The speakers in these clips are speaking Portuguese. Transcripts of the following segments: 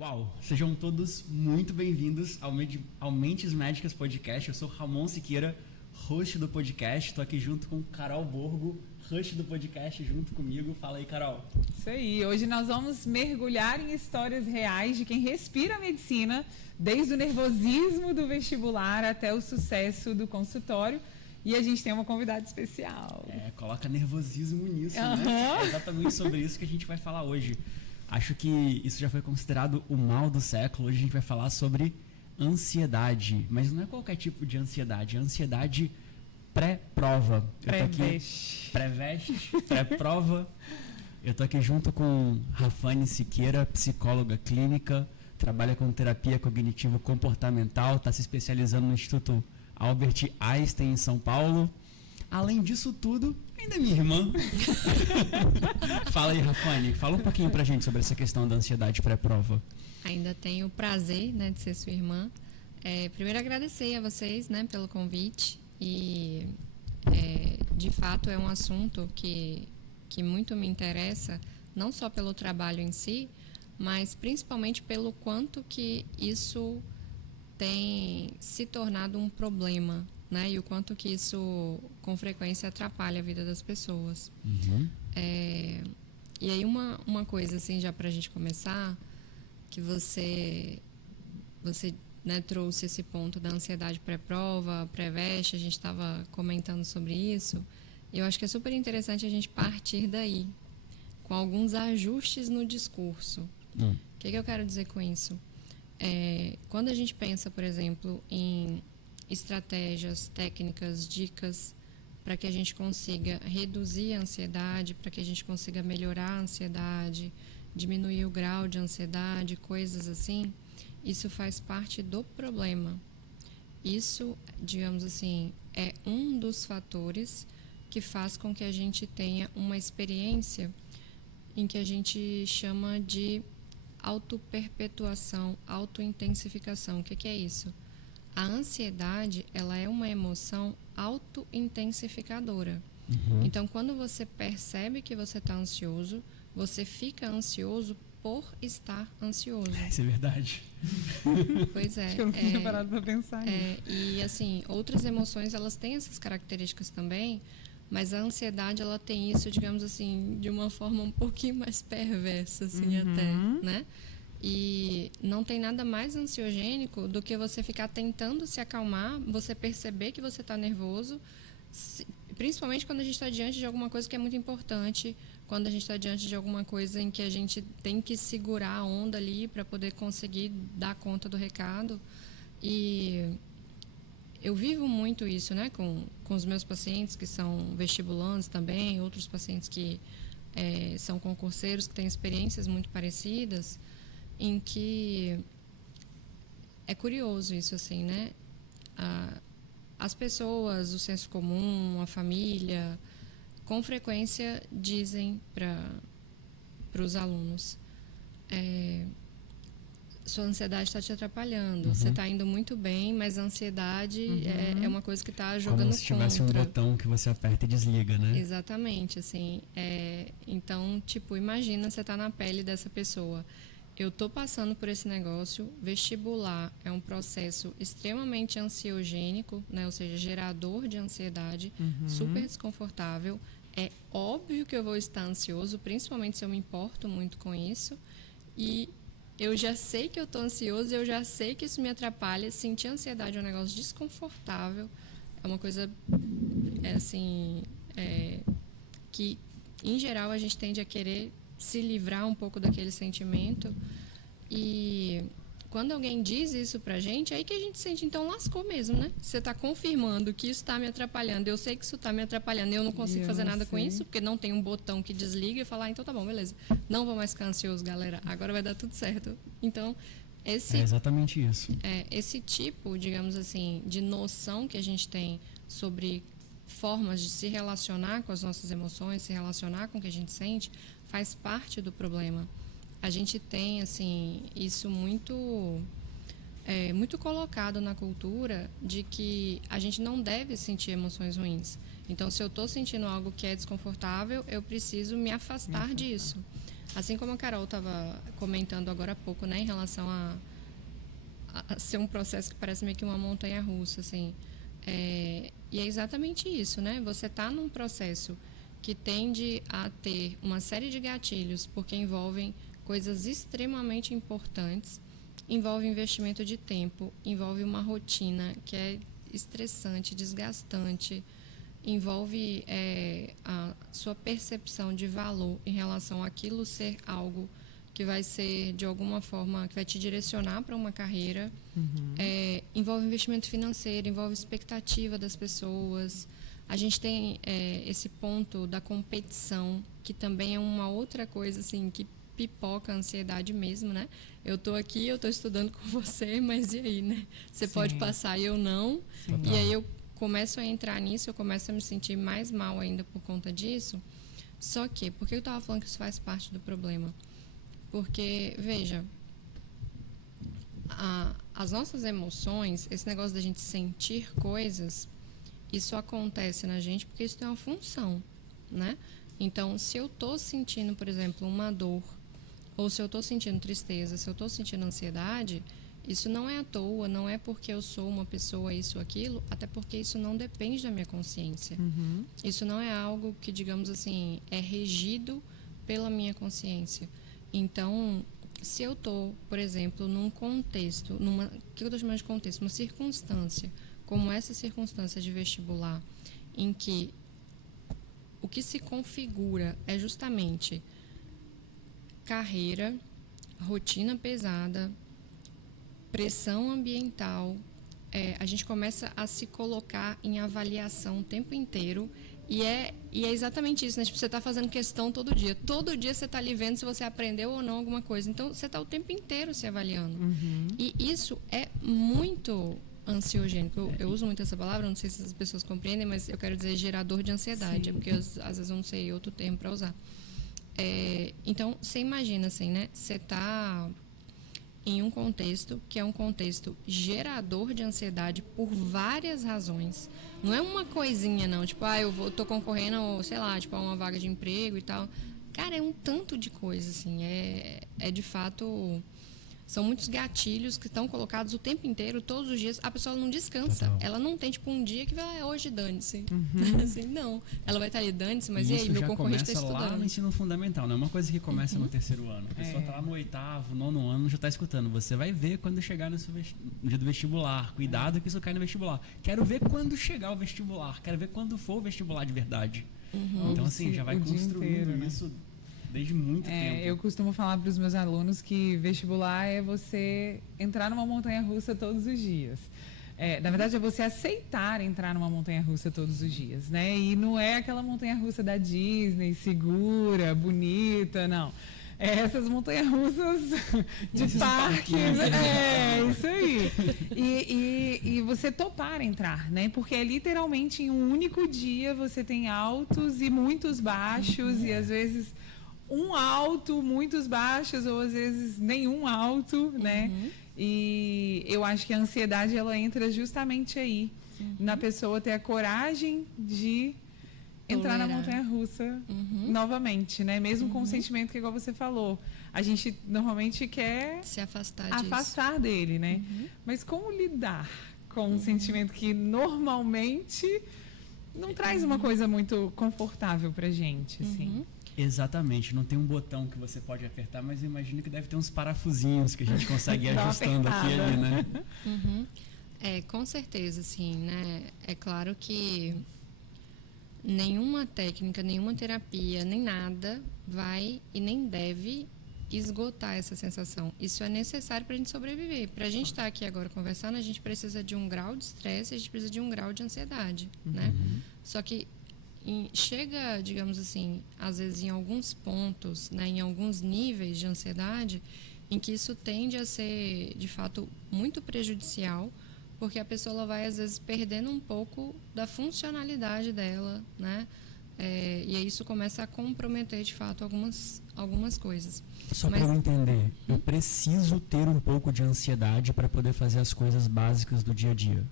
Uau! Sejam todos muito bem-vindos ao Mentes Médicas Podcast. Eu sou Ramon Siqueira, host do podcast. Estou aqui junto com Carol Borgo, host do podcast, junto comigo. Fala aí, Carol. Isso aí. Hoje nós vamos mergulhar em histórias reais de quem respira a medicina, desde o nervosismo do vestibular até o sucesso do consultório. E a gente tem uma convidada especial. Coloca nervosismo nisso, né? É exatamente sobre isso que a gente vai falar hoje. Acho que isso já foi considerado o mal do século. Hoje a gente vai falar sobre ansiedade. Mas não é qualquer tipo de ansiedade. É ansiedade pré-prova. Pré-veste, pré-prova. Eu tô aqui junto com Rafane Siqueira, psicóloga clínica, trabalha com terapia cognitivo-comportamental, está se especializando no Instituto Albert Einstein em São Paulo. Além disso tudo, ainda é minha irmã. Fala aí, Rafane, fala um pouquinho pra gente sobre essa questão da ansiedade pré-prova. Ainda tenho o prazer, de ser sua irmã. Primeiro agradecer a vocês, pelo convite. E, de fato, é um assunto que muito me interessa, não só pelo trabalho em si, mas principalmente pelo quanto que isso tem se tornado um problema, e o quanto que isso, com frequência, atrapalha a vida das pessoas. Uhum. E aí, uma coisa, assim, já para a gente começar, que você trouxe esse ponto da ansiedade pré-prova, pré-veste, a gente estava comentando sobre isso, e eu acho que é super interessante a gente partir daí, com alguns ajustes no discurso. O que eu quero dizer com isso? Quando a gente pensa, por exemplo, em estratégias, técnicas, dicas para que a gente consiga reduzir a ansiedade, para que a gente consiga melhorar a ansiedade, diminuir o grau de ansiedade, coisas assim, isso faz parte do problema. Isso, digamos assim, é um dos fatores que faz com que a gente tenha uma experiência em que a gente chama de autoperpetuação, autointensificação. O que é isso? A ansiedade, ela é uma emoção autointensificadora. Uhum. Então, quando você percebe que você está ansioso, você fica ansioso por estar ansioso. Isso é verdade. Pois é. Eu não tinha parado para pensar nisso. E, assim, outras emoções, elas têm essas características também, mas a ansiedade, ela tem isso, digamos assim, de uma forma um pouquinho mais perversa, assim, até, né? E não tem nada mais ansiogênico do que você ficar tentando se acalmar, você perceber que você está nervoso, principalmente quando a gente está diante de alguma coisa que é muito importante, quando a gente está diante de alguma coisa em que a gente tem que segurar a onda ali para poder conseguir dar conta do recado. E eu vivo muito isso, com os meus pacientes que são vestibulantes também, outros pacientes que são concurseiros, que têm experiências muito parecidas, em que é curioso isso, assim, as pessoas, o senso comum, a família, com frequência dizem para os alunos: sua ansiedade está te atrapalhando, você está indo muito bem, mas a ansiedade é uma coisa que está jogando contra. Como se tivesse um botão que você aperta e desliga, né? Exatamente, assim. Então, imagina você tá na pele dessa pessoa. Eu tô passando por esse negócio. Vestibular é um processo extremamente ansiogênico, ou seja, gerador de ansiedade, super desconfortável. É óbvio que eu vou estar ansioso, principalmente se eu me importo muito com isso. E eu já sei que eu tô ansioso, eu já sei que isso me atrapalha. Sentir ansiedade é um negócio desconfortável. É uma coisa, que, em geral, a gente tende a querer se livrar um pouco daquele sentimento. E quando alguém diz isso pra gente, é aí que a gente sente, então lascou mesmo, Você tá confirmando que isso tá me atrapalhando, eu sei que isso tá me atrapalhando, eu não consigo fazer nada com isso, porque não tem um botão que desliga e falar, então tá bom, beleza, não vou mais ficar ansioso, galera, agora vai dar tudo certo. Então, é exatamente isso. Esse tipo, digamos assim, de noção que a gente tem sobre formas de se relacionar com as nossas emoções, se relacionar com o que a gente sente, faz parte do problema. A gente tem, assim, isso muito colocado na cultura de que a gente não deve sentir emoções ruins. Então, se eu estou sentindo algo que é desconfortável, eu preciso me afastar disso. Assim como a Carol estava comentando agora há pouco, né, em relação a ser um processo que parece meio que uma montanha-russa, assim. E é exatamente isso, né? Você está num processo que tende a ter uma série de gatilhos, porque envolvem coisas extremamente importantes, envolve investimento de tempo, envolve uma rotina que é estressante, desgastante, envolve a sua percepção de valor em relação àquilo ser algo que vai ser, de alguma forma, que vai te direcionar para uma carreira. Envolve investimento financeiro, envolve expectativa das pessoas. A gente tem esse ponto da competição, que também é uma outra coisa assim, que pipoca a ansiedade mesmo, né? Eu estou aqui, eu estou estudando com você, mas e aí, né? Você pode passar e eu não. Sim. E aí eu começo a entrar nisso, eu começo a me sentir mais mal ainda por conta disso. Só que, por que eu estava falando que isso faz parte do problema? Porque, veja, as nossas emoções, esse negócio da gente sentir coisas, isso acontece na gente porque isso tem uma função, né? Então, se eu estou sentindo, por exemplo, uma dor, ou se eu estou sentindo tristeza, se eu estou sentindo ansiedade, isso não é à toa, não é porque eu sou uma pessoa isso ou aquilo, até porque isso não depende da minha consciência. Isso não é algo que, digamos assim, é regido pela minha consciência. Então, se eu estou, por exemplo, num contexto, o que eu estou chamando de contexto? Uma circunstância, como essa circunstância de vestibular, em que o que se configura é justamente carreira, rotina pesada, pressão ambiental, a gente começa a se colocar em avaliação o tempo inteiro. E é exatamente isso, né? Tipo, você está fazendo questão todo dia. Todo dia você está ali vendo se você aprendeu ou não alguma coisa. Então, você está o tempo inteiro se avaliando. E isso é muito ansiogênico. Eu uso muito essa palavra, não sei se as pessoas compreendem, mas eu quero dizer gerador de ansiedade. Porque às vezes eu não sei outro termo para usar. Então, você imagina assim, né? Você está em um contexto que é um contexto gerador de ansiedade por várias razões. Não é uma coisinha, não. Tipo, eu tô concorrendo, sei lá, tipo, a uma vaga de emprego e tal. Cara, é um tanto de coisa, assim. É de fato... São muitos gatilhos que estão colocados o tempo inteiro, todos os dias. A pessoa não descansa. Total. Ela não tem, tipo, um dia que vai, hoje dane-se. Assim, não. Ela vai estar ali, dane-se, mas e aí, meu concorrente está estudando. Lá no ensino fundamental, não é uma coisa que começa no terceiro ano. A pessoa está lá no 8º, 9º ano, já está escutando. Você vai ver quando chegar no dia do vestibular. Cuidado que isso cai no vestibular. Quero ver quando chegar o vestibular. Quero ver quando for o vestibular de verdade. Então, assim, já vai construindo isso desde muito tempo. Eu costumo falar para os meus alunos que vestibular é você entrar numa montanha-russa todos os dias. Na verdade, é você aceitar entrar numa montanha-russa todos os dias, né? E não é aquela montanha-russa da Disney, segura, bonita, não. Essas montanhas-russas de parques. Isso aí. E você topar entrar, né? Porque é literalmente em um único dia você tem altos e muitos baixos, e às vezes um alto, muitos baixos, ou às vezes nenhum alto, né? E eu acho que a ansiedade, ela entra justamente aí, na pessoa ter a coragem de entrar na montanha-russa novamente, né? Mesmo com o sentimento que, igual você falou, a gente normalmente quer se afastar dele, né? Mas como lidar com um sentimento que normalmente não traz uma coisa muito confortável pra gente, assim? Exatamente, não tem um botão que você pode apertar, mas eu imagino que deve ter uns parafusinhos que a gente consegue ir ajustando aqui e ali, né? Com certeza, sim, né? É claro que nenhuma técnica, nenhuma terapia, nem nada vai e nem deve esgotar essa sensação. Isso é necessário para a gente sobreviver. Para a gente estar aqui agora conversando, a gente precisa de um grau de estresse, a gente precisa de um grau de ansiedade, né? Só que chega, digamos assim, às vezes em alguns pontos, né, em alguns níveis de ansiedade, em que isso tende a ser, de fato, muito prejudicial, porque a pessoa ela vai, às vezes, perdendo um pouco da funcionalidade dela, né? E aí isso começa a comprometer, de fato, algumas coisas. Só para eu entender, eu preciso ter um pouco de ansiedade para poder fazer as coisas básicas do dia a dia.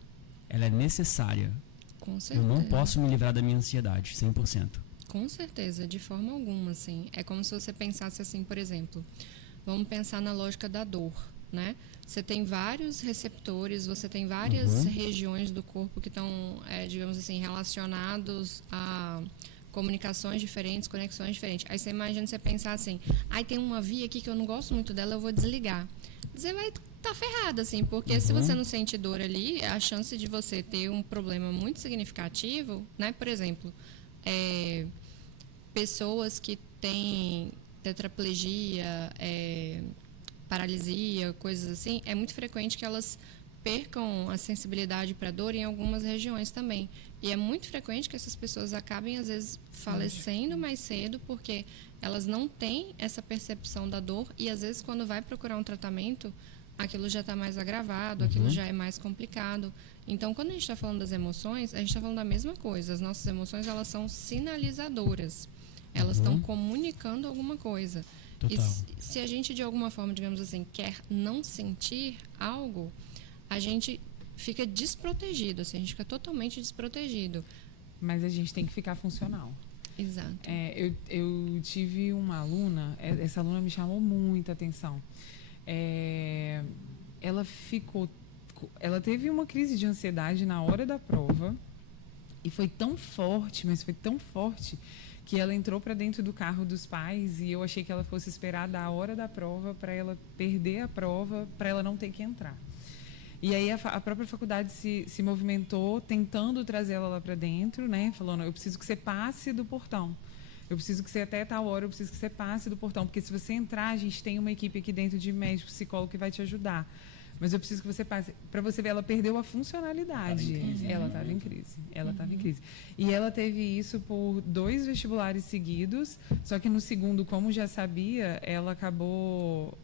Ela é necessária. Com certeza. Eu não posso me livrar da minha ansiedade, 100%. Com certeza, de forma alguma, assim. É como se você pensasse assim, por exemplo, vamos pensar na lógica da dor, né? Você tem vários receptores, você tem várias regiões do corpo que estão, digamos assim, relacionados a comunicações diferentes, conexões diferentes. Aí você imagina você pensar assim, tem uma via aqui que eu não gosto muito dela, eu vou desligar. Você vai estar ferrado, assim, porque se você não sente dor ali, a chance de você ter um problema muito significativo, né? Por exemplo, pessoas que têm tetraplegia, paralisia, coisas assim, é muito frequente que elas percam a sensibilidade para dor em algumas regiões também. E é muito frequente que essas pessoas acabem, às vezes, falecendo mais cedo, porque elas não têm essa percepção da dor e, às vezes, quando vai procurar um tratamento, aquilo já está mais agravado, aquilo já é mais complicado. Então, quando a gente está falando das emoções, a gente está falando da mesma coisa. As nossas emoções, elas são sinalizadoras. Elas estão comunicando alguma coisa. Total. E se a gente, de alguma forma, digamos assim, quer não sentir algo, a gente fica desprotegido, assim, a gente fica totalmente desprotegido. Mas a gente tem que ficar funcional. Exato. Eu tive uma aluna, essa aluna me chamou muita atenção. Ela teve uma crise de ansiedade na hora da prova e foi tão forte, mas foi tão forte que ela entrou para dentro do carro dos pais e eu achei que ela fosse esperar da hora da prova para ela perder a prova, para ela não ter que entrar. E aí a própria faculdade se movimentou tentando trazer ela lá para dentro, né? Falando, eu preciso que você passe do portão. Eu preciso que você até tal hora, eu preciso que você passe do portão, porque se você entrar, a gente tem uma equipe aqui dentro de médico, psicólogo que vai te ajudar. Mas eu preciso que você passe. Para você ver, ela perdeu a funcionalidade. Ela estava em crise. Ela estava em crise. E ela teve isso por 2 vestibulares seguidos, só que no segundo, como já sabia, ela acabou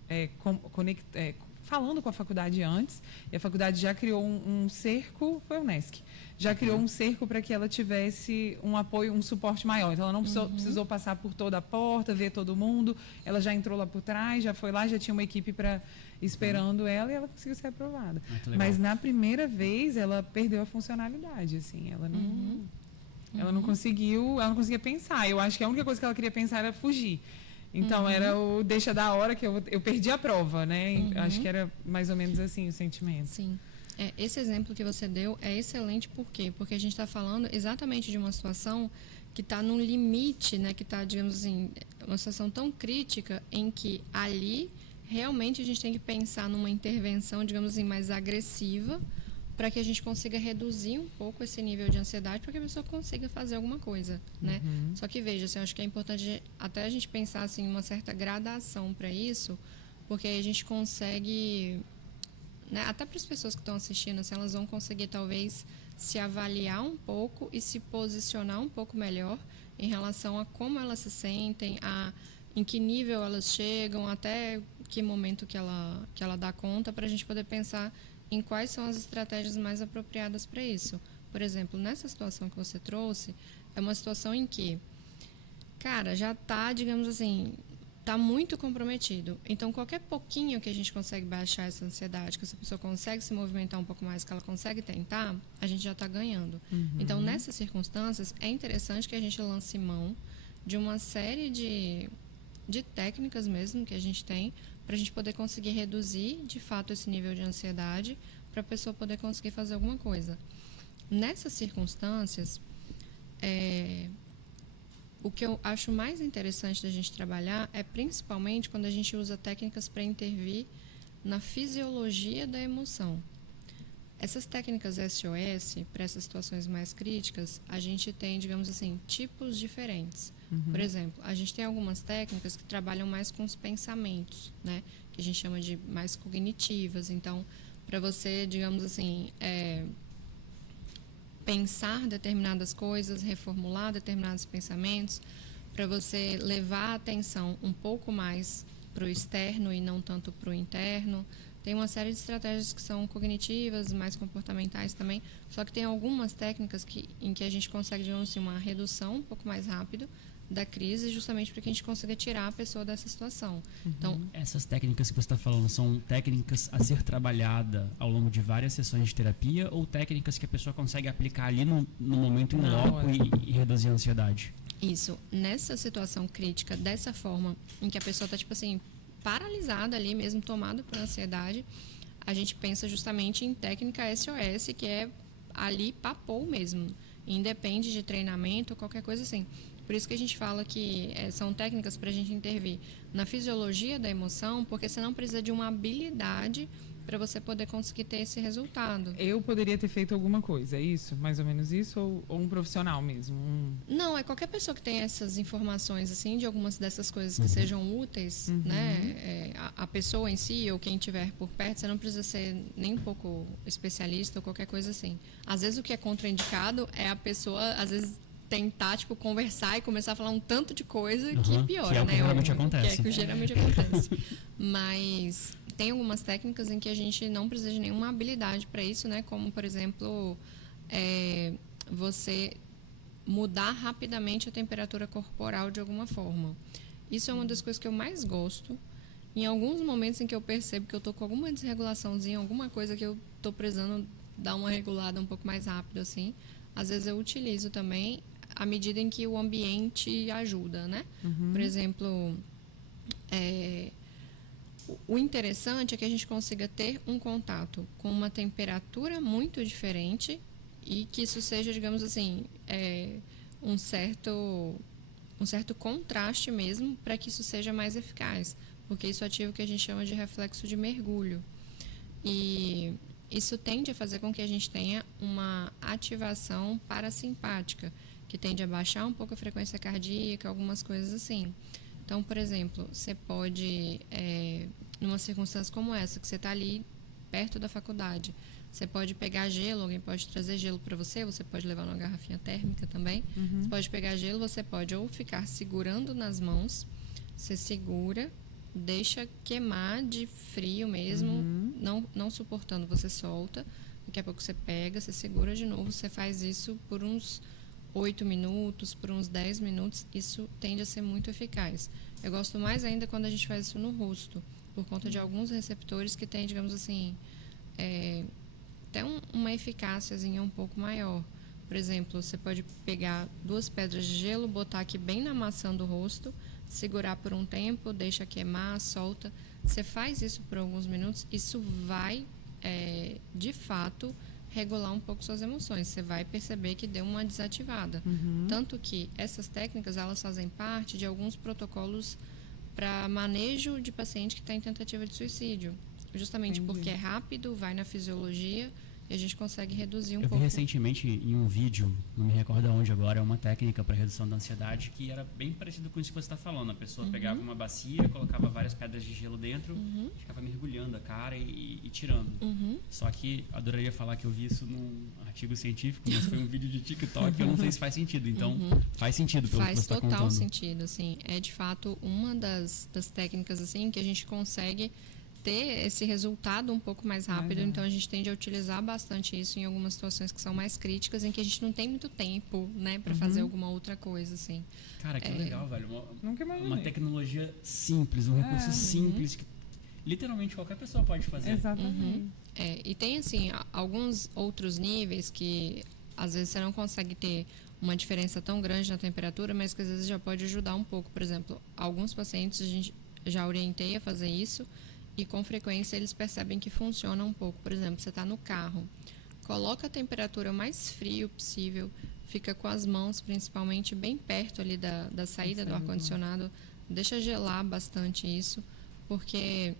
falando com a faculdade antes, e a faculdade já criou um cerco, foi o Unesc, já criou um cerco para que ela tivesse um apoio, um suporte maior. Então, ela não precisou passar por toda a porta, ver todo mundo, ela já entrou lá por trás, já foi lá, já tinha uma equipe esperando ela e ela conseguiu ser aprovada. Mas na primeira vez, ela perdeu a funcionalidade, assim, ela não conseguia pensar. Eu acho que a única coisa que ela queria pensar era fugir. Então, era o deixa da hora que eu perdi a prova, né? Acho que era mais ou menos assim o sentimento. Sim. Esse exemplo que você deu é excelente, por quê? Porque a gente está falando exatamente de uma situação que está num limite, né? Que está, digamos assim, uma situação tão crítica em que ali realmente a gente tem que pensar numa intervenção, digamos assim, mais agressiva, para que a gente consiga reduzir um pouco esse nível de ansiedade, para que a pessoa consiga fazer alguma coisa, né? Só que veja, assim, eu acho que é importante até a gente pensar assim uma certa gradação para isso, porque aí a gente consegue, né, até para as pessoas que estão assistindo, assim, elas vão conseguir talvez se avaliar um pouco e se posicionar um pouco melhor em relação a como elas se sentem, em que nível elas chegam, até que momento que ela dá conta, para a gente poder pensar em quais são as estratégias mais apropriadas para isso. Por exemplo, nessa situação que você trouxe, é uma situação em que, cara, já está, digamos assim, está muito comprometido. Então, qualquer pouquinho que a gente consegue baixar essa ansiedade, que essa pessoa consegue se movimentar um pouco mais, que ela consegue tentar, a gente já está ganhando. Então, nessas circunstâncias, é interessante que a gente lance mão de uma série de técnicas mesmo que a gente tem, para a gente poder conseguir reduzir, de fato, esse nível de ansiedade, para a pessoa poder conseguir fazer alguma coisa. Nessas circunstâncias, o que eu acho mais interessante da gente trabalhar é principalmente quando a gente usa técnicas para intervir na fisiologia da emoção. Essas técnicas SOS, para essas situações mais críticas, a gente tem, digamos assim, tipos diferentes. Por exemplo, a gente tem algumas técnicas que trabalham mais com os pensamentos, né? Que a gente chama de mais cognitivas. Então, para você, digamos assim, pensar determinadas coisas, reformular determinados pensamentos, para você levar a atenção um pouco mais para o externo e não tanto para o interno. Tem uma série de estratégias que são cognitivas, mais comportamentais também, só que tem algumas técnicas em que a gente consegue, digamos assim, uma redução um pouco mais rápido da crise, justamente para que a gente consiga tirar a pessoa dessa situação. Então, essas técnicas que você está falando são técnicas a ser trabalhada ao longo de várias sessões de terapia ou técnicas que a pessoa consegue aplicar ali no momento em loco e reduzir a ansiedade? Isso. Nessa situação crítica, dessa forma em que a pessoa está, tipo assim, paralisada ali mesmo, tomada por ansiedade, a gente pensa justamente em técnica SOS, que é ali papou mesmo. Independe de treinamento ou qualquer coisa assim. Por isso que a gente fala que são técnicas para a gente intervir na fisiologia da emoção, porque você não precisa de uma habilidade para você poder conseguir ter esse resultado. Eu poderia ter feito alguma coisa, é isso? Mais ou menos isso? Ou um profissional mesmo? Não, é qualquer pessoa que tenha essas informações, assim, de algumas dessas coisas que sejam úteis, né? A pessoa em si, ou quem estiver por perto, você não precisa ser nem um pouco especialista ou qualquer coisa assim. Às vezes o que é contraindicado é a pessoa, às vezes, tentar, tipo, conversar e começar a falar um tanto de coisa que piora, que é o né? que geralmente acontece. Que é o que geralmente acontece. Mas tem algumas técnicas em que a gente não precisa de nenhuma habilidade para isso, né? Como, por exemplo, você mudar rapidamente a temperatura corporal de alguma forma. Isso é uma das coisas que eu mais gosto. Em alguns momentos em que eu percebo que eu tô com alguma desregulaçãozinha, alguma coisa que eu tô precisando dar uma regulada um pouco mais rápido, assim, às vezes eu utilizo também à medida em que o ambiente ajuda, né? Por exemplo, o interessante é que a gente consiga ter um contato com uma temperatura muito diferente e que isso seja, digamos assim, um certo contraste mesmo, para que isso seja mais eficaz, porque isso ativa o que a gente chama de reflexo de mergulho. E isso tende a fazer com que a gente tenha uma ativação parasimpática, que tende a baixar um pouco a frequência cardíaca, algumas coisas assim. Então, por exemplo, você pode, numa circunstância como essa, que você está ali perto da faculdade, você pode pegar gelo, alguém pode trazer gelo para você pode levar uma garrafinha térmica também. Você pode pegar gelo, você pode ou ficar segurando nas mãos, você segura, deixa queimar de frio mesmo, não suportando, você solta, daqui a pouco você pega, você segura de novo, você faz isso por uns 8 minutos, por uns 10 minutos, isso tende a ser muito eficaz. Eu gosto mais ainda quando a gente faz isso no rosto, por conta de alguns receptores que têm, digamos assim, até uma eficáciazinha um pouco maior. Por exemplo, você pode pegar 2 pedras de gelo, botar aqui bem na maçã do rosto, segurar por um tempo, deixa queimar, solta. Você faz isso por alguns minutos, isso vai, de fato, regular um pouco suas emoções. Você vai perceber que deu uma desativada. Tanto que essas técnicas, elas fazem parte de alguns protocolos para manejo de paciente que está em tentativa de suicídio. Justamente porque é rápido, vai na fisiologia e a gente consegue reduzir um pouco. Eu vi recentemente em um vídeo, não me recordo onde agora, uma técnica para redução da ansiedade que era bem parecido com isso que você está falando. A pessoa pegava uma bacia, colocava várias pedras de gelo dentro, ficava mergulhando a cara e tirando. Só que adoraria falar que eu vi isso num artigo científico, mas foi um vídeo de TikTok, eu não sei se faz sentido. Então, faz sentido pelo que você está contando. Faz total sentido, assim. É de fato uma das técnicas assim que a gente consegue ter esse resultado um pouco mais rápido, então a gente tende a utilizar bastante isso em algumas situações que são mais críticas, em que a gente não tem muito tempo, né, para fazer alguma outra coisa, assim. Cara, que legal, velho. Nunca imaginei. Uma tecnologia simples, um recurso simples que literalmente qualquer pessoa pode fazer. Exatamente. E tem, assim, alguns outros níveis que às vezes você não consegue ter uma diferença tão grande na temperatura, mas que às vezes já pode ajudar um pouco. Por exemplo, alguns pacientes a gente já orientei a fazer isso, e com frequência eles percebem que funciona um pouco. Por exemplo, você está no carro, coloca a temperatura mais frio possível, fica com as mãos principalmente bem perto ali da saída do ar-condicionado, deixa gelar bastante isso, porque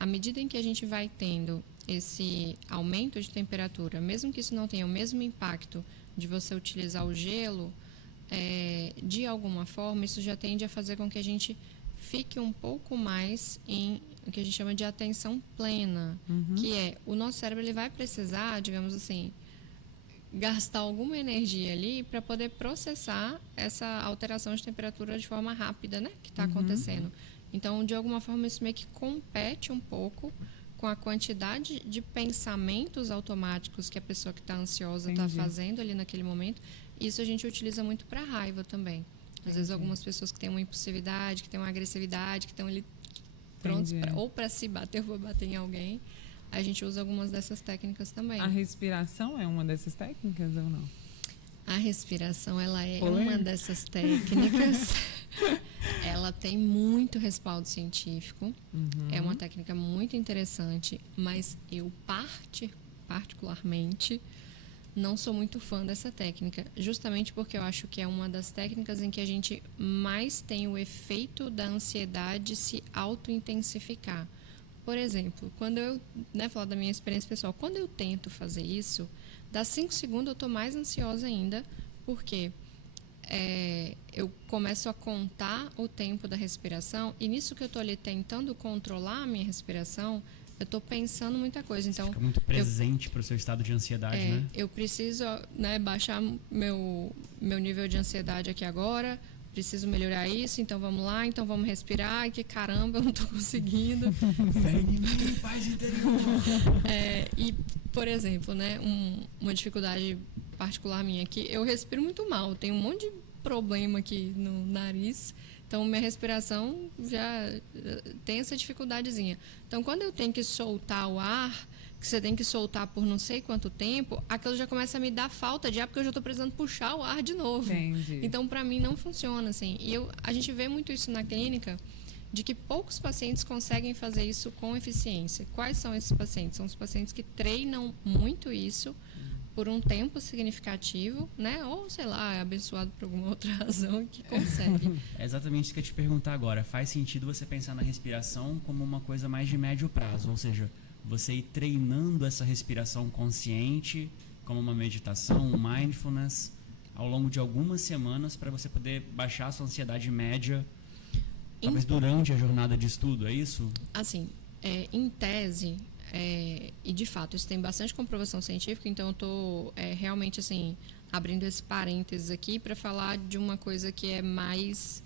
à medida em que a gente vai tendo esse aumento de temperatura, mesmo que isso não tenha o mesmo impacto de você utilizar o gelo, de alguma forma isso já tende a fazer com que a gente fique um pouco mais em o que a gente chama de atenção plena, que é o nosso cérebro ele vai precisar, digamos assim, gastar alguma energia ali para poder processar essa alteração de temperatura de forma rápida, né, que está acontecendo. Então, de alguma forma, isso meio que compete um pouco com a quantidade de pensamentos automáticos que a pessoa que está ansiosa está fazendo ali naquele momento. Isso a gente utiliza muito para raiva também. Às vezes, algumas pessoas que têm uma impulsividade, que têm uma agressividade, que estão ali prontos ou para se bater ou para bater em alguém, a gente usa algumas dessas técnicas também. A respiração é uma dessas técnicas ou não? A respiração, ela é Polêmica. uma dessas técnicas. Ela tem muito respaldo científico. É uma técnica muito interessante, mas eu particularmente não sou muito fã dessa técnica, justamente porque eu acho que é uma das técnicas em que a gente mais tem o efeito da ansiedade se auto-intensificar. Por exemplo, quando eu, falar da minha experiência pessoal, quando eu tento fazer isso, dá 5 segundos eu estou mais ansiosa ainda, porque eu começo a contar o tempo da respiração, e nisso que eu estou ali tentando controlar a minha respiração, eu estou pensando muita coisa. Então, fica muito presente para o seu estado de ansiedade, né? Eu preciso, baixar meu nível de ansiedade aqui agora, preciso melhorar isso, então vamos lá, então vamos respirar. Ai, que caramba, eu não estou conseguindo. Vem em mim, paz interior. E, por exemplo, uma dificuldade particular minha aqui, eu respiro muito mal, tenho um monte de problema aqui no nariz. Então, minha respiração já tem essa dificuldadezinha. Então, quando eu tenho que soltar o ar, que você tem que soltar por não sei quanto tempo, aquilo já começa a me dar falta de ar, porque eu já estou precisando puxar o ar de novo. Entendi. Então, para mim, não funciona assim. E a gente vê muito isso na clínica, de que poucos pacientes conseguem fazer isso com eficiência. Quais são esses pacientes? São os pacientes que treinam muito isso por um tempo significativo, ou, sei lá, é abençoado por alguma outra razão que consegue. É exatamente isso que eu ia te perguntar agora. Faz sentido você pensar na respiração como uma coisa mais de médio prazo, ou seja, você ir treinando essa respiração consciente, como uma meditação, um mindfulness, ao longo de algumas semanas, para você poder baixar a sua ansiedade média, talvez durante a jornada de estudo, é isso? Assim, em tese, e de fato isso tem bastante comprovação científica, então eu estou realmente assim abrindo esse parênteses aqui para falar de uma coisa que é mais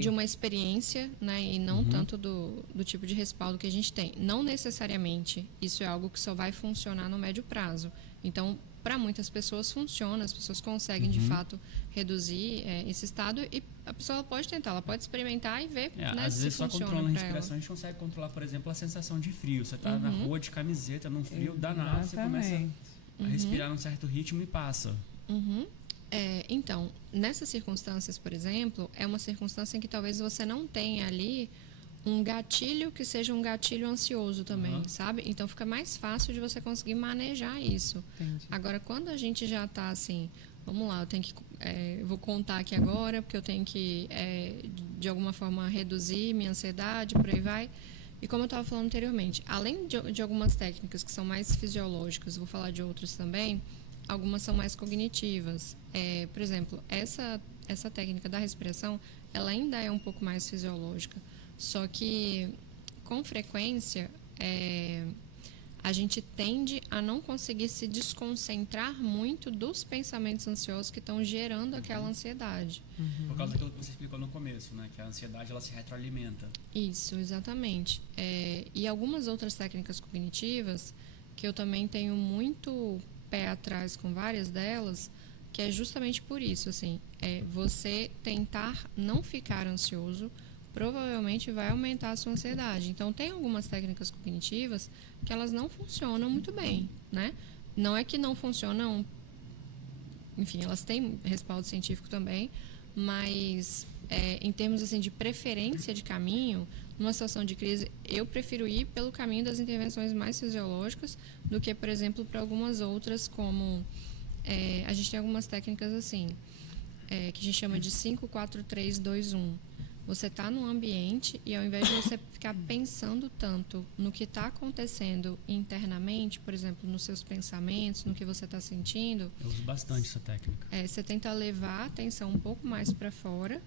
de uma experiência, e não tanto do tipo de respaldo que a gente tem. Não necessariamente isso é algo que só vai funcionar no médio prazo. Então, para muitas pessoas funciona, as pessoas conseguem de fato reduzir esse estado, e a pessoa pode tentar, ela pode experimentar e ver às se vezes só funciona controlando a para respiração ela. a gente consegue controlar, por exemplo, a sensação de frio. Você está na rua de camiseta, num frio danado, você começa a respirar num certo ritmo e passa. Então, nessas circunstâncias, por exemplo, é uma circunstância em que talvez você não tenha ali um gatilho que seja um gatilho ansioso também, sabe? Então, fica mais fácil de você conseguir manejar isso. Entendi. Agora, quando a gente já está assim, vamos lá, eu tenho que, vou contar aqui agora, porque eu tenho que, de alguma forma, reduzir minha ansiedade, por aí vai. E como eu estava falando anteriormente, além de algumas técnicas que são mais fisiológicas, vou falar de outras também, algumas são mais cognitivas. Por exemplo, essa técnica da respiração, ela ainda é um pouco mais fisiológica. Só que, com frequência, a gente tende a não conseguir se desconcentrar muito dos pensamentos ansiosos que estão gerando aquela ansiedade. Por causa daquilo que você explicou no começo, né? Que a ansiedade ela se retroalimenta. Isso, exatamente. E algumas outras técnicas cognitivas, que eu também tenho muito pé atrás com várias delas, que é justamente por isso, assim, você tentar não ficar ansioso provavelmente vai aumentar a sua ansiedade. Então, tem algumas técnicas cognitivas que elas não funcionam muito bem, Não é que não funcionam, enfim, elas têm respaldo científico também, mas em termos assim de preferência de caminho, numa situação de crise, eu prefiro ir pelo caminho das intervenções mais fisiológicas do que, por exemplo, para algumas outras, como a gente tem algumas técnicas assim, que a gente chama de 5, 4, 3, 2, 1. Você está num ambiente e, ao invés de você ficar pensando tanto no que está acontecendo internamente, por exemplo, nos seus pensamentos, no que você está sentindo... Eu uso bastante essa técnica. Você tenta levar a atenção um pouco mais para fora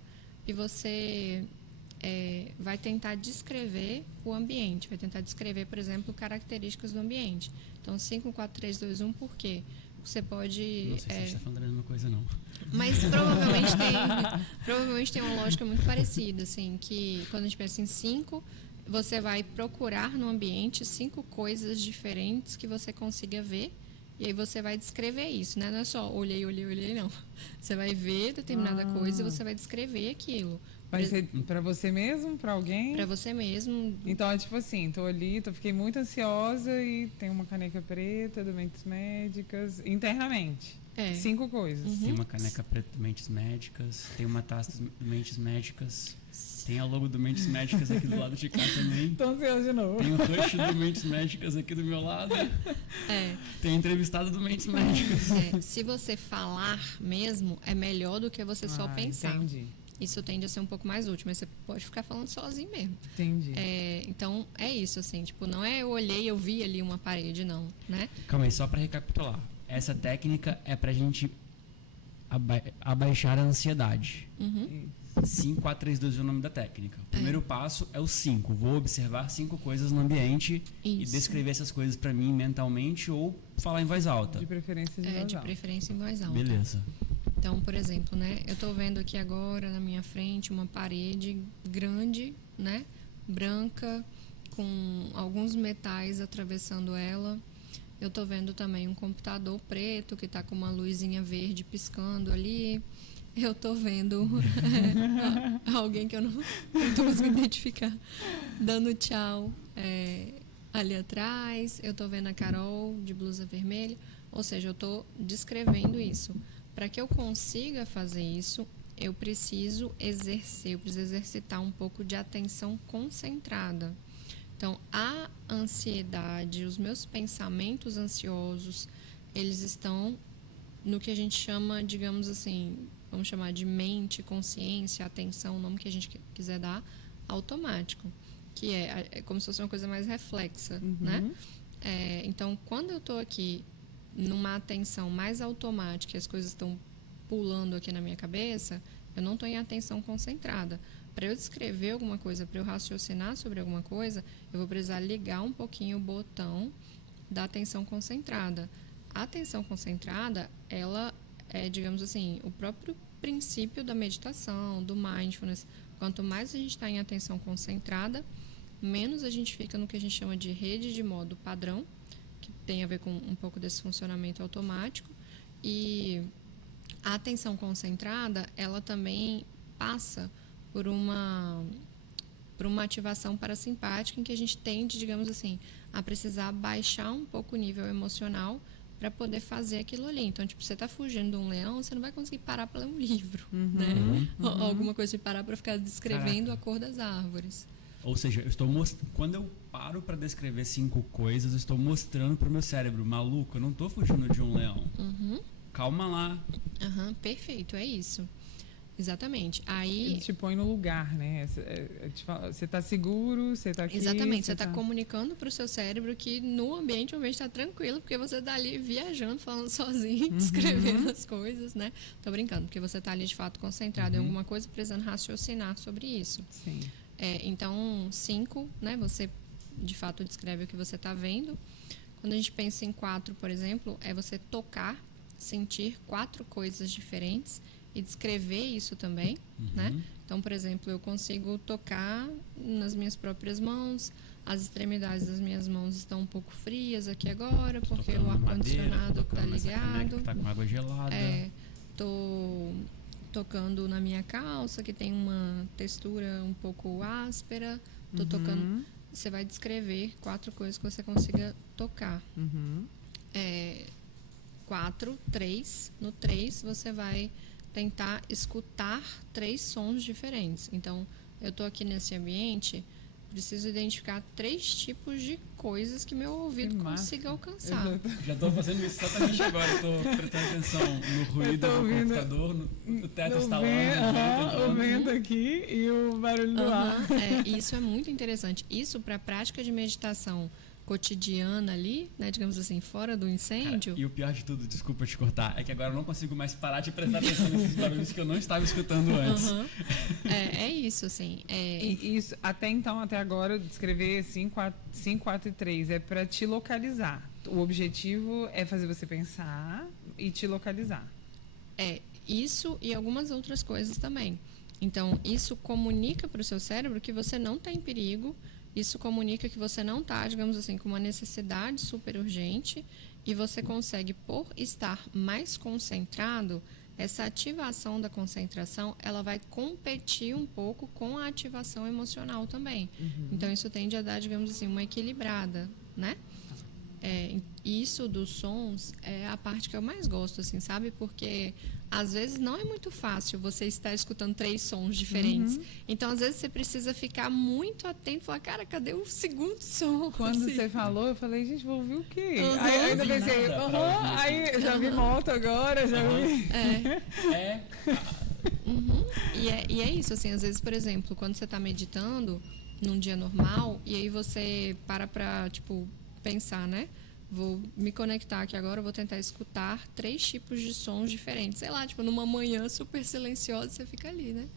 e você vai tentar descrever o ambiente, vai tentar descrever, por exemplo, características do ambiente. Então, 5, 4, 3, 2, 1, por quê? Você pode... Não sei se você está falando a mesma coisa, não. Mas provavelmente tem uma lógica muito parecida, assim, que quando a gente pensa em 5, você vai procurar no ambiente 5 coisas diferentes que você consiga ver E aí você vai descrever isso, né? Não é só olhei, não. Você vai ver determinada coisa e você vai descrever aquilo. Vai ser pra você mesmo, pra alguém? Pra você mesmo. Então é tipo assim, tô ali, fiquei muito ansiosa e tem uma caneca preta do Mentes Médicas, internamente. 5 coisas. Tem uma caneca preta do Mentes Médicas, tem uma taça do Mentes Médicas, tem a logo do Mentes Médicas aqui do lado de cá também. Tô ansiosa de novo. Tem o rush do Mentes Médicas aqui do meu lado. Tem a entrevistada do Mentes Médicas. Se você falar mesmo, é melhor do que você só pensar. Entendi. Isso tende a ser um pouco mais útil, mas você pode ficar falando sozinho mesmo. Entendi. Então, é isso, assim, tipo, não é eu olhei, eu vi ali uma parede, não, né? Calma aí, só pra recapitular. Essa técnica é pra gente abaixar a ansiedade. 5, 4, 3, 2 é o nome da técnica. O primeiro passo é o 5. Vou observar 5 coisas no ambiente e descrever essas coisas pra mim mentalmente ou falar em voz alta. De preferência em voz alta. De preferência em voz alta. Beleza. Então, por exemplo, né, eu estou vendo aqui agora na minha frente uma parede grande, né, branca, com alguns metais atravessando ela. Eu estou vendo também um computador preto que está com uma luzinha verde piscando ali. Eu estou vendo alguém que eu não estou conseguindo identificar dando tchau ali atrás. Eu estou vendo a Carol de blusa vermelha. Ou seja, eu estou descrevendo isso. Para que eu consiga fazer isso, eu preciso exercitar um pouco de atenção concentrada. Então, a ansiedade, os meus pensamentos ansiosos, eles estão no que a gente chama, digamos assim, vamos chamar de mente, consciência, atenção, o nome que a gente quiser dar, automático, que é como se fosse uma coisa mais reflexa, né? Então, quando eu estou aqui numa atenção mais automática e as coisas estão pulando aqui na minha cabeça, eu não estou em atenção concentrada. Para eu descrever alguma coisa, para eu raciocinar sobre alguma coisa, eu vou precisar ligar um pouquinho o botão da atenção concentrada. A atenção concentrada, ela é, digamos assim, o próprio princípio da meditação, do mindfulness. Quanto mais a gente está em atenção concentrada, menos a gente fica no que a gente chama de rede de modo padrão, que tem a ver com um pouco desse funcionamento automático. E a atenção concentrada, ela também passa por uma ativação parasimpática em que a gente tende, digamos assim, a precisar baixar um pouco o nível emocional para poder fazer aquilo ali. Então, tipo, você está fugindo de um leão, você não vai conseguir parar para ler um livro, né? Ou alguma coisa de parar para ficar descrevendo a cor das árvores. Ou seja, quando eu paro para descrever 5 coisas, eu estou mostrando para o meu cérebro, maluco, eu não estou fugindo de um leão. Calma lá. Perfeito, é isso. Exatamente. Aí ele te põe no lugar, né? Você está seguro, você está aqui. Exatamente, você está comunicando para o seu cérebro que no ambiente o ambiente está tranquilo, porque você está ali viajando, falando sozinho, descrevendo as coisas, né? Tô brincando, porque você está ali de fato concentrado em alguma coisa, precisando raciocinar sobre isso. Sim. Então, 5, né? Você de fato descreve o que você está vendo. Quando a gente pensa em 4, por exemplo, é você tocar, sentir 4 coisas diferentes e descrever isso também, né? Então, por exemplo, eu consigo tocar nas minhas próprias mãos, as extremidades das minhas mãos estão um pouco frias aqui agora, porque o ar-condicionado está ligado. Está com água gelada. Tô tocando na minha calça, que tem uma textura um pouco áspera. Tô tocando. Você vai descrever 4 coisas que você consiga tocar. 4, 3. No 3, você vai tentar escutar 3 sons diferentes. Então, eu estou aqui nesse ambiente, preciso identificar 3 tipos de coisas que meu ouvido consiga alcançar. Já estou fazendo isso exatamente agora. Estou prestando atenção no ruído do computador, no teto instalando. O vento aqui e o barulho do ar. Isso é muito interessante. Isso para a prática de meditação cotidiana ali, né, digamos assim, fora do incêndio. Cara, e o pior de tudo, desculpa te cortar, é que agora eu não consigo mais parar de prestar atenção nesses barulhos que eu não estava escutando antes. É isso, assim. E isso, até agora, descrever 5, 4 e 3 é para te localizar. O objetivo é fazer você pensar e te localizar. Isso e algumas outras coisas também. Então, isso comunica para o seu cérebro que você não está em perigo isso comunica que você não está, digamos assim, com uma necessidade super urgente e você consegue, por estar mais concentrado, essa ativação da concentração, ela vai competir um pouco com a ativação emocional também. Então, isso tende a dar, digamos assim, uma equilibrada, né? Isso dos sons é a parte que eu mais gosto, assim, sabe? Porque às vezes não é muito fácil você estar escutando 3 sons diferentes. Então, às vezes, você precisa ficar muito atento e falar, cara, cadê o segundo som? Quando assim. você falou, eu falei, gente, vou ouvir o quê? Uhum. Aí eu ainda Não vi pensei, nada pra ouvir. aí já vi moto agora, já vi. E é isso, assim, às vezes, por exemplo, quando você está meditando num dia normal, e aí você para, tipo, pensar, né? Vou me conectar aqui agora, vou tentar escutar 3 tipos de sons diferentes. Sei lá, tipo, numa manhã super silenciosa, você fica ali, né?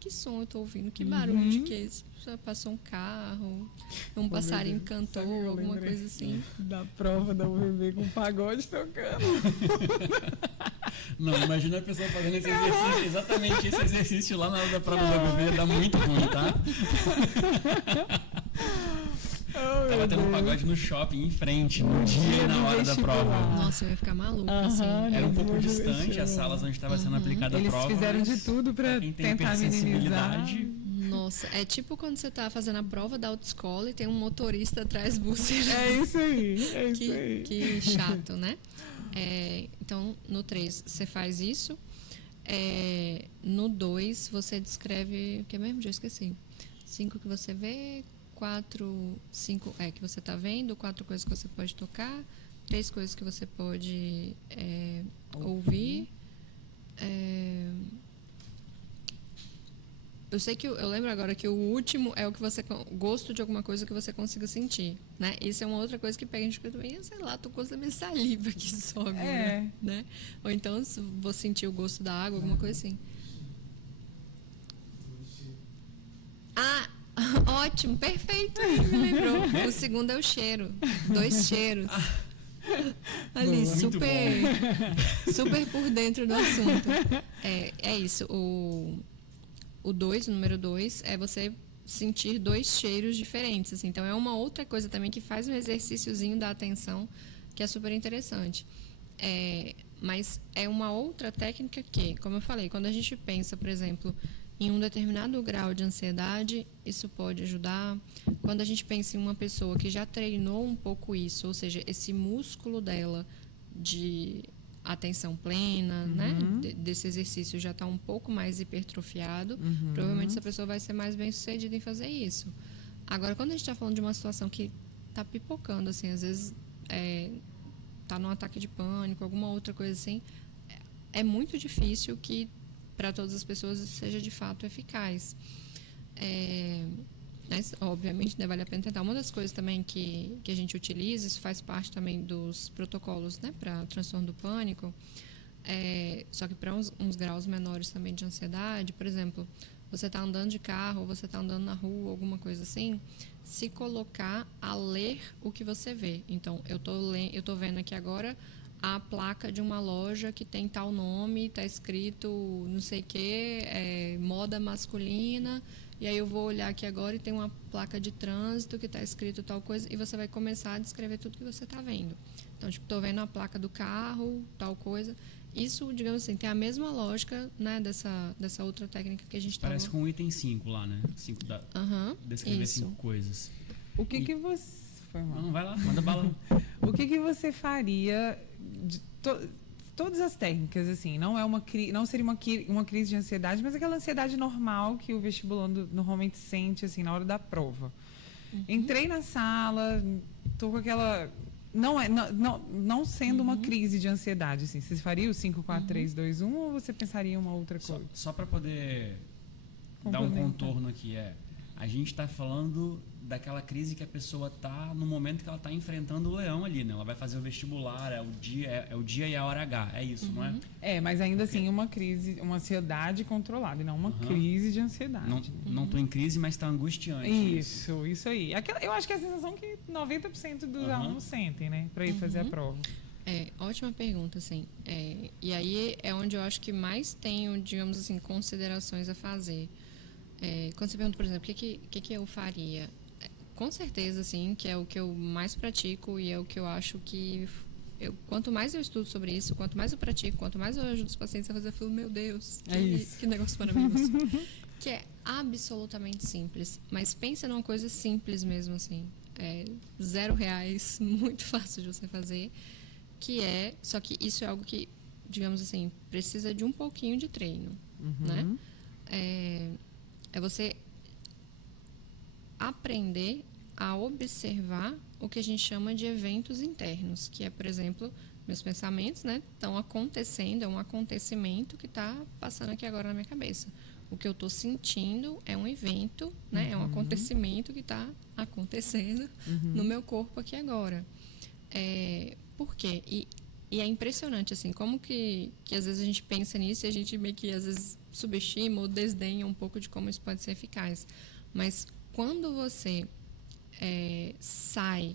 Que som eu tô ouvindo? Que barulho de que é esse? Passou um carro, um passarinho cantou, Sabe, eu alguma lembrei coisa assim. da prova da UVB com pagode tocando. Não, imagina a pessoa fazendo esse exercício, exatamente esse exercício lá na hora da prova da UVB, dá muito ruim, tá? Tava tendo um pagode no shopping em frente, no dia e na hora da prova. Nossa, eu ia ficar maluca, assim. Era um pouco distante as salas onde estava sendo aplicada a Eles prova. fizeram de mas tudo pra quem tem tentar minimizar. hipersensibilidade, Nossa, é tipo quando você tá fazendo a prova da autoescola e tem um motorista atrás buzinando. É isso aí, Que chato, né? Então, no 3, você faz isso. No 2, você descreve... O que mesmo? Já esqueci. 5 que você vê, 5 que você está vendo, 4 coisas que você pode tocar, 3 coisas que você pode ouvir. Eu sei que eu lembro agora que o último é o que você gosto de alguma coisa que você consiga sentir, né? Isso é uma outra coisa que pega a gente fica também, sei lá, tô gostando da minha saliva aqui só agora, né? Ou então vou sentir o gosto da água, alguma coisa assim. Ótimo, perfeito, me lembrou. O segundo é o cheiro, 2 cheiros. Ali, super por dentro do assunto. É isso, o 2, o número 2, é você sentir 2 cheiros diferentes. Assim. Então, é uma outra coisa também que faz um exercíciozinho da atenção, que é super interessante. Mas é uma outra técnica que, como eu falei, quando a gente pensa, por exemplo, em um determinado grau de ansiedade, isso pode ajudar. Quando a gente pensa em uma pessoa que já treinou um pouco isso, ou seja, esse músculo dela de atenção plena, né? Desse exercício já está um pouco mais hipertrofiado, provavelmente essa pessoa vai ser mais bem sucedida em fazer isso. Agora, quando a gente está falando de uma situação que está pipocando, assim, às vezes está num ataque de pânico, alguma outra coisa assim, é muito difícil que para todas as pessoas isso seja de fato eficaz. Mas, obviamente, né, vale a pena tentar. Uma das coisas também que a gente utiliza, isso faz parte também dos protocolos, né, para transtorno do pânico, só que para uns graus menores também de ansiedade. Por exemplo, você está andando de carro, ou você está andando na rua, alguma coisa assim, se colocar a ler o que você vê. Então, eu tô vendo aqui agora a placa de uma loja que tem tal nome, está escrito não sei o que, moda masculina, e aí eu vou olhar aqui agora e tem uma placa de trânsito que está escrito tal coisa, e você vai começar a descrever tudo que você está vendo. Então, tipo, estou vendo a placa do carro, tal coisa. Isso, digamos assim, tem a mesma lógica, né, dessa outra técnica que a gente estava... Parece com o item 5 lá, né? 5 da... descrever isso. 5 coisas. O que você... Foi mal. Não, vai lá, manda bala. O que você faria de todas as técnicas, assim, não seria uma crise de ansiedade, mas aquela ansiedade normal que o vestibulando normalmente sente, assim, na hora da prova. Entrei na sala, tô com aquela... Não sendo uma crise de ansiedade, assim. Você faria o 5, 4, 3, 2, 1 ou você pensaria em uma outra coisa? Só para poder dar um contorno aqui, a gente está falando daquela crise que a pessoa está no momento que ela está enfrentando o leão ali, né? Ela vai fazer o vestibular, é o dia e a hora H, é isso, não é? Mas ainda assim uma crise, uma ansiedade controlada, e não uma crise de ansiedade. Não estou em crise, mas está angustiante. Isso aí. Eu acho que é a sensação que 90% dos alunos sentem, né? Para ir fazer a prova. Ótima pergunta, assim. E aí é onde eu acho que mais tenho, digamos assim, considerações a fazer. Quando você pergunta, por exemplo, o que eu faria? com certeza, assim, que é o que eu mais pratico e é o que eu acho que quanto mais eu estudo sobre isso, quanto mais eu pratico, quanto mais eu ajudo os pacientes a fazer, eu falo, meu Deus, que negócio maravilhoso. Que é absolutamente simples. Mas pensa numa coisa simples mesmo, assim. É R$0, muito fácil de você fazer. Só que isso é algo que, digamos assim, precisa de um pouquinho de treino, né? É você aprender a observar o que a gente chama de eventos internos, que é, por exemplo, meus pensamentos, né, estão acontecendo, é um acontecimento que está passando aqui agora na minha cabeça. O que eu estou sentindo é um evento, né, é um acontecimento que está acontecendo no meu corpo aqui agora. Por quê? E é impressionante, assim, como que às vezes a gente pensa nisso e a gente meio que às vezes subestima ou desdenha um pouco de como isso pode ser eficaz. Mas quando você sai,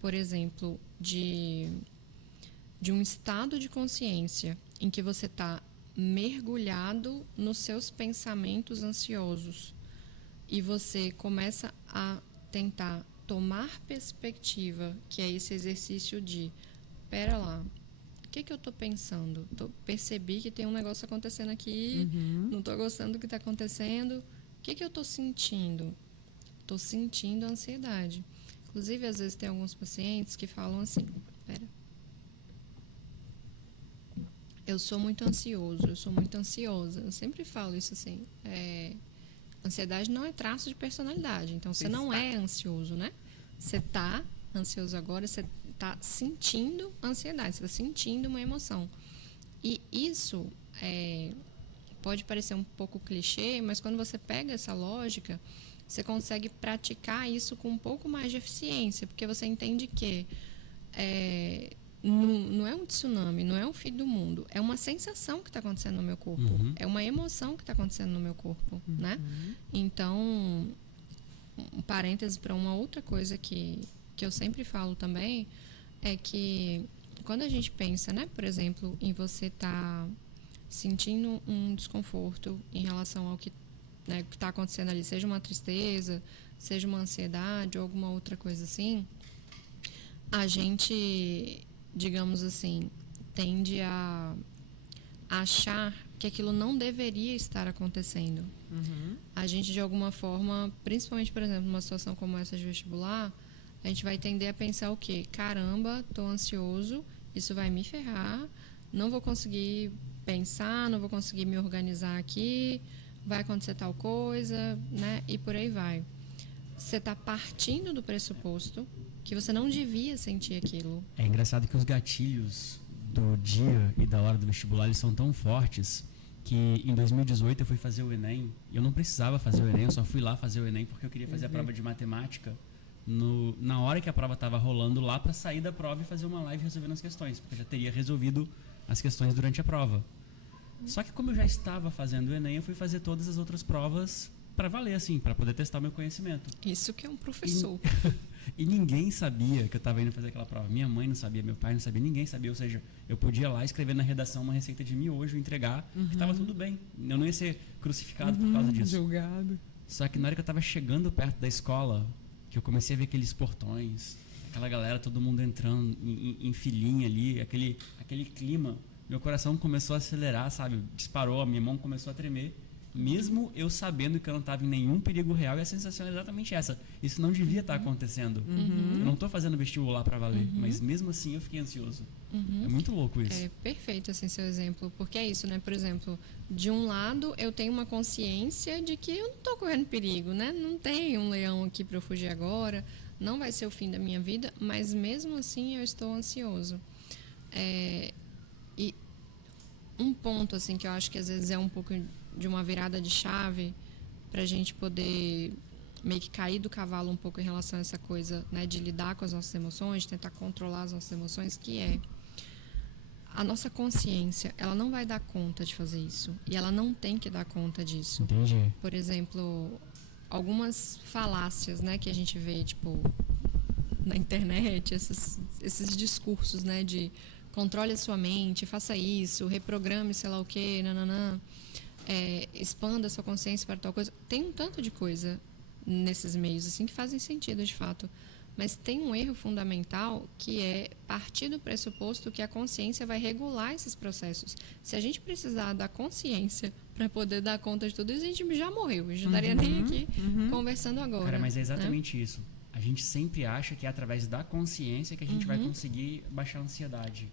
por exemplo, de um estado de consciência em que você está mergulhado nos seus pensamentos ansiosos e você começa a tentar tomar perspectiva, que é esse exercício de, pera lá, o que eu estou pensando? Percebi que tem um negócio acontecendo aqui, não estou gostando do que está acontecendo, o que eu estou sentindo? Estou sentindo ansiedade. Inclusive, às vezes tem alguns pacientes que falam assim, eu sou muito ansioso, eu sou muito ansiosa. Eu sempre falo isso assim, ansiedade não é traço de personalidade, então você não é ansioso, né? Você está ansioso agora, você está sentindo ansiedade, você está sentindo uma emoção. E isso pode parecer um pouco clichê, mas quando você pega essa lógica, você consegue praticar isso com um pouco mais de eficiência, porque você entende que não é um tsunami, não é um fim do mundo, é uma sensação que está acontecendo no meu corpo, é uma emoção que está acontecendo no meu corpo, né? Então, um parêntese para uma outra coisa que eu sempre falo também, é que quando a gente pensa, né, por exemplo, em você estar sentindo um desconforto em relação ao que está acontecendo ali, seja uma tristeza, seja uma ansiedade ou alguma outra coisa assim, a gente, digamos assim, tende a achar que aquilo não deveria estar acontecendo. A gente, de alguma forma, principalmente, por exemplo, numa situação como essa de vestibular, a gente vai tender a pensar o quê? Caramba, estou ansioso, isso vai me ferrar, não vou conseguir pensar, não vou conseguir me organizar aqui, vai acontecer tal coisa, né? E por aí vai. Você está partindo do pressuposto que você não devia sentir aquilo. É engraçado que os gatilhos do dia e da hora do vestibular, eles são tão fortes que em 2018 eu fui fazer o Enem e eu não precisava fazer o Enem, eu só fui lá fazer o Enem porque eu queria fazer a prova de matemática na hora que a prova estava rolando lá para sair da prova e fazer uma live resolvendo as questões, porque eu já teria resolvido as questões durante a prova. Só que como eu já estava fazendo o Enem, eu fui fazer todas as outras provas para valer, assim, para poder testar o meu conhecimento. Isso que é um professor. E ninguém sabia que eu estava indo fazer aquela prova. Minha mãe não sabia, meu pai não sabia, ninguém sabia. Ou seja, eu podia ir lá escrever na redação uma receita de miojo, entregar, que estava tudo bem. Eu não ia ser crucificado por causa disso. Julgado. Só que na hora que eu estava chegando perto da escola, que eu comecei a ver aqueles portões, aquela galera, todo mundo entrando em filinha ali, aquele clima, meu coração começou a acelerar, sabe? Disparou, a minha mão começou a tremer. Mesmo eu sabendo que eu não estava em nenhum perigo real, e a sensação é exatamente essa. Isso não devia estar acontecendo. Eu não estou fazendo vestibular para valer, mas mesmo assim eu fiquei ansioso. É muito louco isso. É perfeito, assim, seu exemplo, porque é isso, né? Por exemplo, de um lado eu tenho uma consciência de que eu não estou correndo perigo, né? Não tem um leão aqui para eu fugir agora, não vai ser o fim da minha vida, mas mesmo assim eu estou ansioso. E um ponto, assim, que eu acho que às vezes é um pouco de uma virada de chave para a gente poder meio que cair do cavalo um pouco em relação a essa coisa, né, de lidar com as nossas emoções, de tentar controlar as nossas emoções, que é a nossa consciência, ela não vai dar conta de fazer isso e ela não tem que dar conta disso. Entendi. Por exemplo, algumas falácias, né, que a gente vê, tipo, na internet, esses discursos, né, de controle a sua mente, faça isso, reprograme sei lá o quê, nananã, expanda a sua consciência para tal coisa. Tem um tanto de coisa nesses meios assim que fazem sentido de fato. Mas tem um erro fundamental que é partir do pressuposto que a consciência vai regular esses processos. Se a gente precisar da consciência para poder dar conta de tudo isso, a gente já morreu. A gente não estaria nem aqui conversando agora. Cara, mas é exatamente né? isso. A gente sempre acha que é através da consciência que a gente vai conseguir baixar a ansiedade.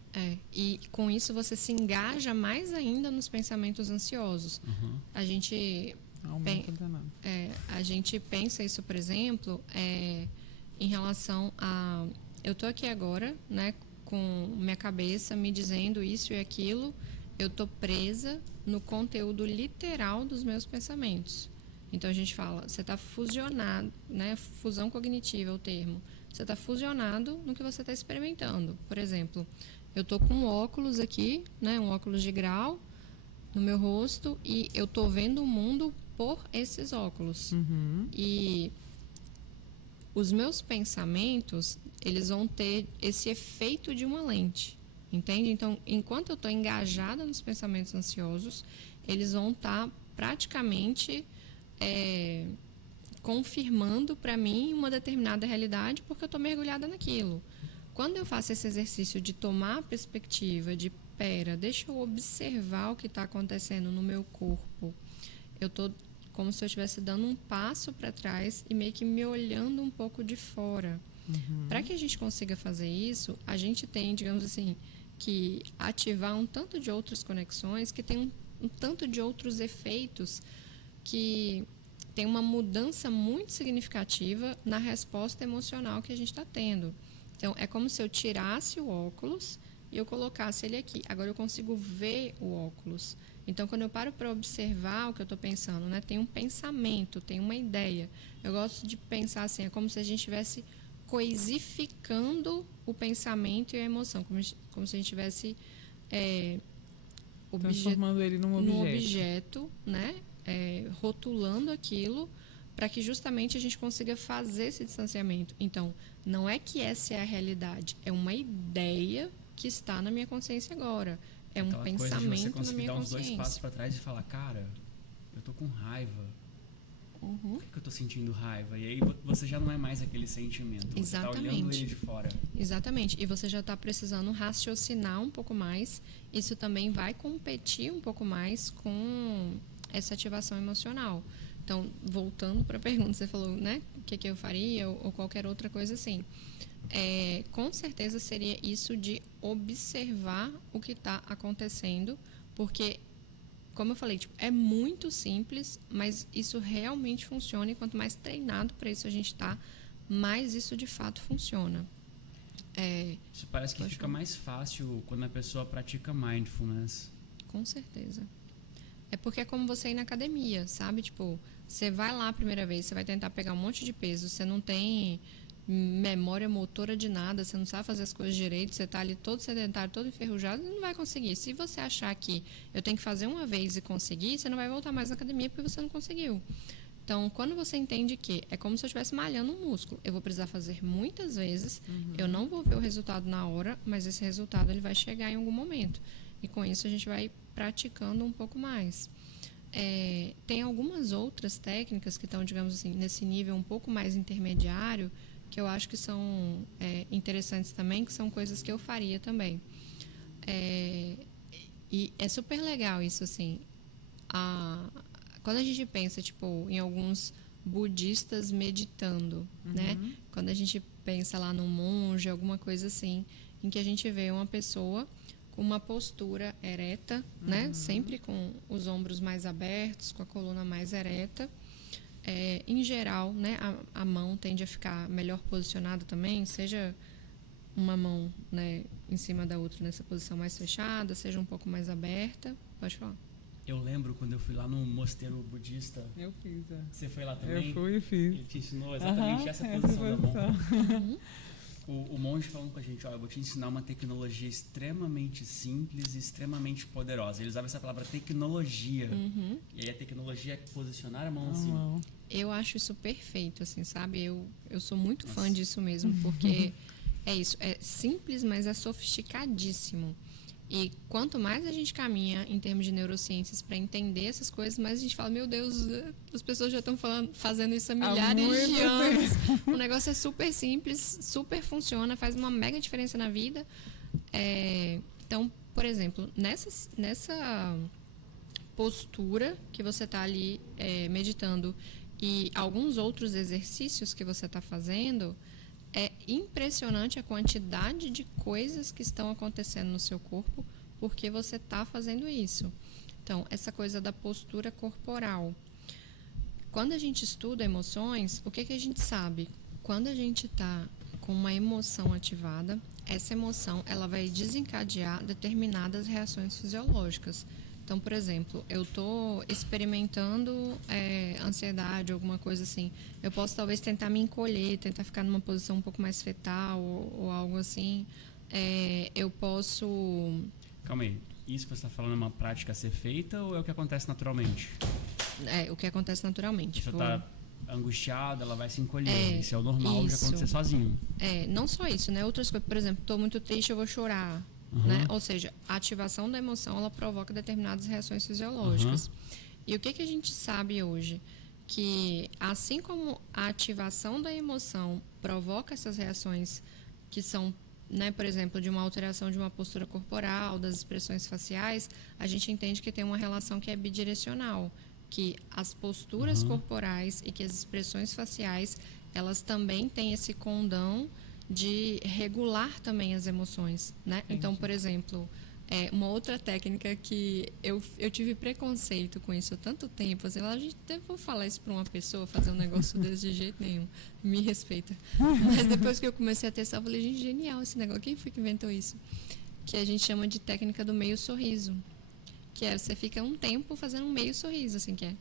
E com isso você se engaja mais ainda nos pensamentos ansiosos. A gente a gente pensa isso, por exemplo, em relação a... Eu estou aqui agora, né, com minha cabeça me dizendo isso e aquilo, eu estou presa no conteúdo literal dos meus pensamentos. Então, a gente fala, você está fusionado, né, fusão cognitiva é o termo. Você está fusionado no que você está experimentando. Por exemplo, eu estou com um óculos aqui, né, um óculos de grau no meu rosto e eu estou vendo o mundo por esses óculos. E os meus pensamentos, eles vão ter esse efeito de uma lente, entende? Então, enquanto eu estou engajada nos pensamentos ansiosos, eles vão estar praticamente confirmando para mim uma determinada realidade porque eu estou mergulhada naquilo. Quando eu faço esse exercício de tomar a perspectiva de, deixa eu observar o que está acontecendo no meu corpo, eu estou como se eu estivesse dando um passo para trás e meio que me olhando um pouco de fora. Para que a gente consiga fazer isso, a gente tem, digamos assim, que ativar um tanto de outras conexões, que tem um tanto de outros efeitos que tem uma mudança muito significativa na resposta emocional que a gente está tendo. Então, é como se eu tirasse o óculos e eu colocasse ele aqui. Agora eu consigo ver o óculos. Então, quando eu paro para observar o que eu estou pensando, né, tem um pensamento, tem uma ideia. Eu gosto de pensar assim, é como se a gente estivesse coisificando o pensamento e a emoção, como se a gente estivesse transformando ele num objeto, né, rotulando aquilo para que justamente a gente consiga fazer esse distanciamento. Então, não é que essa é a realidade, é uma ideia que está na minha consciência agora. É um pensamento na minha consciência. Você conseguir dar uns 2 passos para trás e falar, cara, eu tô com raiva. Por que eu tô sentindo raiva? E aí você já não é mais aquele sentimento. Exatamente. Você tá olhando ele de fora. Exatamente. E você já está precisando raciocinar um pouco mais. Isso também vai competir um pouco mais com essa ativação emocional. Então, voltando para a pergunta, você falou, né? O que eu faria ou qualquer outra coisa assim. Com certeza seria isso de observar o que está acontecendo, porque, como eu falei, é muito simples, mas isso realmente funciona e quanto mais treinado para isso a gente está, mais isso de fato funciona. Isso parece que fica mais fácil quando a pessoa pratica mindfulness. Com certeza. É porque é como você ir na academia, sabe? Tipo, você vai lá a primeira vez, você vai tentar pegar um monte de peso, você não tem memória motora de nada, você não sabe fazer as coisas direito, você está ali todo sedentário, todo enferrujado, não vai conseguir. Se você achar que eu tenho que fazer uma vez e conseguir, você não vai voltar mais na academia porque você não conseguiu. Então, quando você entende que é como se eu estivesse malhando um músculo, eu vou precisar fazer muitas vezes, eu não vou ver o resultado na hora, mas esse resultado ele vai chegar em algum momento. E com isso a gente vai praticando um pouco mais. Tem algumas outras técnicas que estão, digamos assim, nesse nível um pouco mais intermediário, que eu acho que são interessantes também, que são coisas que eu faria também. E é super legal isso, assim. Quando a gente pensa, tipo, em alguns budistas meditando, né? Quando a gente pensa lá num monge, alguma coisa assim, em que a gente vê uma pessoa com uma postura ereta, né? Sempre com os ombros mais abertos, com a coluna mais ereta. Em geral, né, a mão tende a ficar melhor posicionada também, seja uma mão, né, em cima da outra nessa posição mais fechada, seja um pouco mais aberta. Pode falar. Eu lembro quando eu fui lá no mosteiro budista. Eu fiz, Você foi lá também? Eu fui e fiz. Ele te ensinou exatamente essa posição da mão. O monge falando com a gente, eu vou te ensinar uma tecnologia extremamente simples e extremamente poderosa. Ele usava essa palavra tecnologia. E aí a tecnologia é posicionar a mão assim. Eu acho isso perfeito, assim, sabe? Eu sou muito fã disso mesmo, porque é isso. É simples, mas é sofisticadíssimo. E quanto mais a gente caminha em termos de neurociências para entender essas coisas, mais a gente fala, meu Deus, as pessoas já estão fazendo isso há milhares de anos. O negócio é super simples, super funciona, faz uma mega diferença na vida. Então, por exemplo, nessa postura que você está ali meditando e alguns outros exercícios que você está fazendo, é impressionante a quantidade de coisas que estão acontecendo no seu corpo porque você está fazendo isso. Então, essa coisa da postura corporal. Quando a gente estuda emoções, o que a gente sabe? Quando a gente está com uma emoção ativada, essa emoção ela vai desencadear determinadas reações fisiológicas. Então, por exemplo, eu estou experimentando ansiedade, alguma coisa assim. Eu posso talvez tentar me encolher, tentar ficar numa posição um pouco mais fetal ou algo assim. Eu posso... Calma aí. Isso que você está falando é uma prática a ser feita ou é o que acontece naturalmente? É o que acontece naturalmente. Você está angustiada, ela vai se encolher. Isso é o normal de acontecer sozinho. Não só isso, né? Outras coisas, por exemplo, estou muito triste, eu vou chorar. Né? Ou seja, a ativação da emoção ela provoca determinadas reações fisiológicas. E o que a gente sabe hoje? Que assim como a ativação da emoção provoca essas reações que são, né, por exemplo, de uma alteração de uma postura corporal, das expressões faciais, a gente entende que tem uma relação que é bidirecional, que as posturas corporais e que as expressões faciais elas também têm esse condão de regular também as emoções, né? Então, por exemplo, uma outra técnica que eu tive preconceito com isso há tanto tempo, assim, a gente até vou falar isso para uma pessoa, fazer um negócio desse de jeito nenhum, me respeita. Mas depois que eu comecei a testar, eu falei, gente, genial esse negócio, quem foi que inventou isso? Que a gente chama de técnica do meio sorriso, que é você fica um tempo fazendo um meio sorriso, assim que é.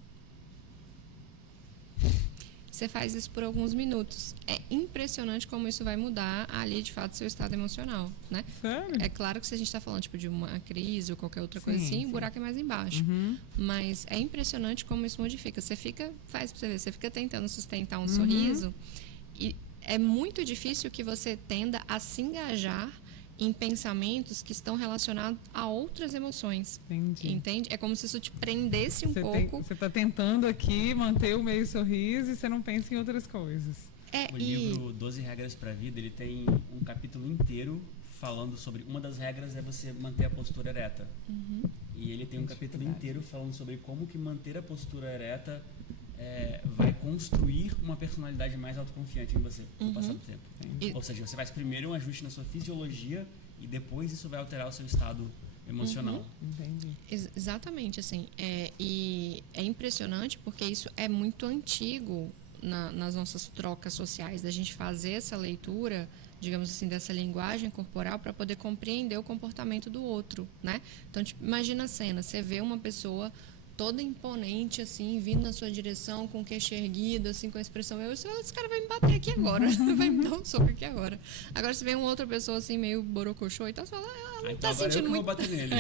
Você faz isso por alguns minutos. É impressionante como isso vai mudar ali, de fato, seu estado emocional, né? Sério? É claro que se a gente está falando tipo, de uma crise ou qualquer outra coisa assim, o buraco é mais embaixo. Mas é impressionante como isso modifica. Você fica, faz pra você ver, você fica tentando sustentar um sorriso e é muito difícil que você tenda a se engajar em pensamentos que estão relacionados a outras emoções. Entendi. Entende? É como se isso te prendesse um pouco. Você está tentando aqui manter o meio sorriso e você não pensa em outras coisas. O livro 12 Regras para a Vida, ele tem um capítulo inteiro falando sobre... Uma das regras é você manter a postura ereta. E ele tem um capítulo inteiro falando sobre como que manter a postura ereta vai construir uma personalidade mais autoconfiante em você com o passar do tempo. Ou seja, você faz primeiro um ajuste na sua fisiologia e depois isso vai alterar o seu estado emocional. Entendi. Exatamente, assim. E é impressionante porque isso é muito antigo nas nossas trocas sociais, da gente fazer essa leitura, digamos assim, dessa linguagem corporal para poder compreender o comportamento do outro, né? Então, tipo, imagina a cena, você vê uma pessoa toda imponente, assim, vindo na sua direção, com o queixo erguido, assim, com a expressão, esse cara vai me bater aqui agora, vai me dar um soco aqui agora. Agora, se vê uma outra pessoa, assim, meio borocochô, então você fala, ela não tá sentindo muito... Vou bater nele.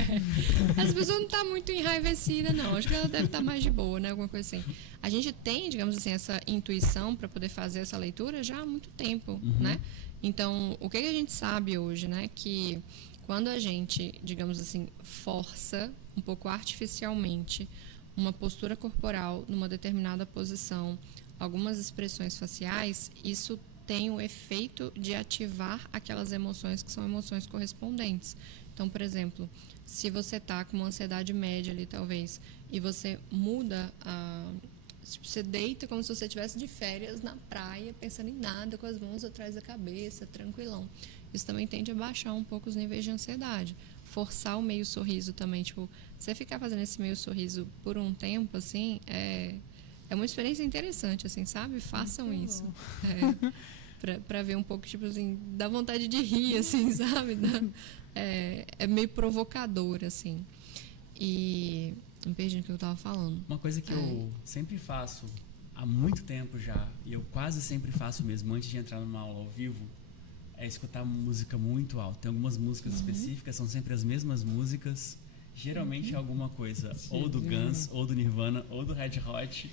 Essa pessoa não tá muito enraivecida, não. Acho que ela deve estar mais de boa, né? Alguma coisa assim. A gente tem, digamos assim, essa intuição para poder fazer essa leitura já há muito tempo, né? Então, o que a gente sabe hoje, né? Que quando a gente, digamos assim, força um pouco artificialmente uma postura corporal numa determinada posição, algumas expressões faciais, isso tem o efeito de ativar aquelas emoções que são emoções correspondentes. Então, por exemplo, se você está com uma ansiedade média ali, talvez, e você muda tipo, você deita como se você estivesse de férias na praia, pensando em nada, com as mãos atrás da cabeça, tranquilão. Isso também tende a baixar um pouco os níveis de ansiedade. Forçar o meio sorriso também, tipo, você ficar fazendo esse meio sorriso por um tempo, assim, é uma experiência interessante, assim, sabe? Façam isso. Pra ver um pouco, tipo assim, dá vontade de rir, assim, sabe? É meio provocador, assim. E não perdi o que eu tava falando. Uma coisa que eu sempre faço, há muito tempo já, e eu quase sempre faço mesmo, antes de entrar numa aula ao vivo, é escutar música muito alta. Tem algumas músicas específicas, são sempre as mesmas músicas. Geralmente é alguma coisa ou do Guns, ou do Nirvana, ou do Red Hot.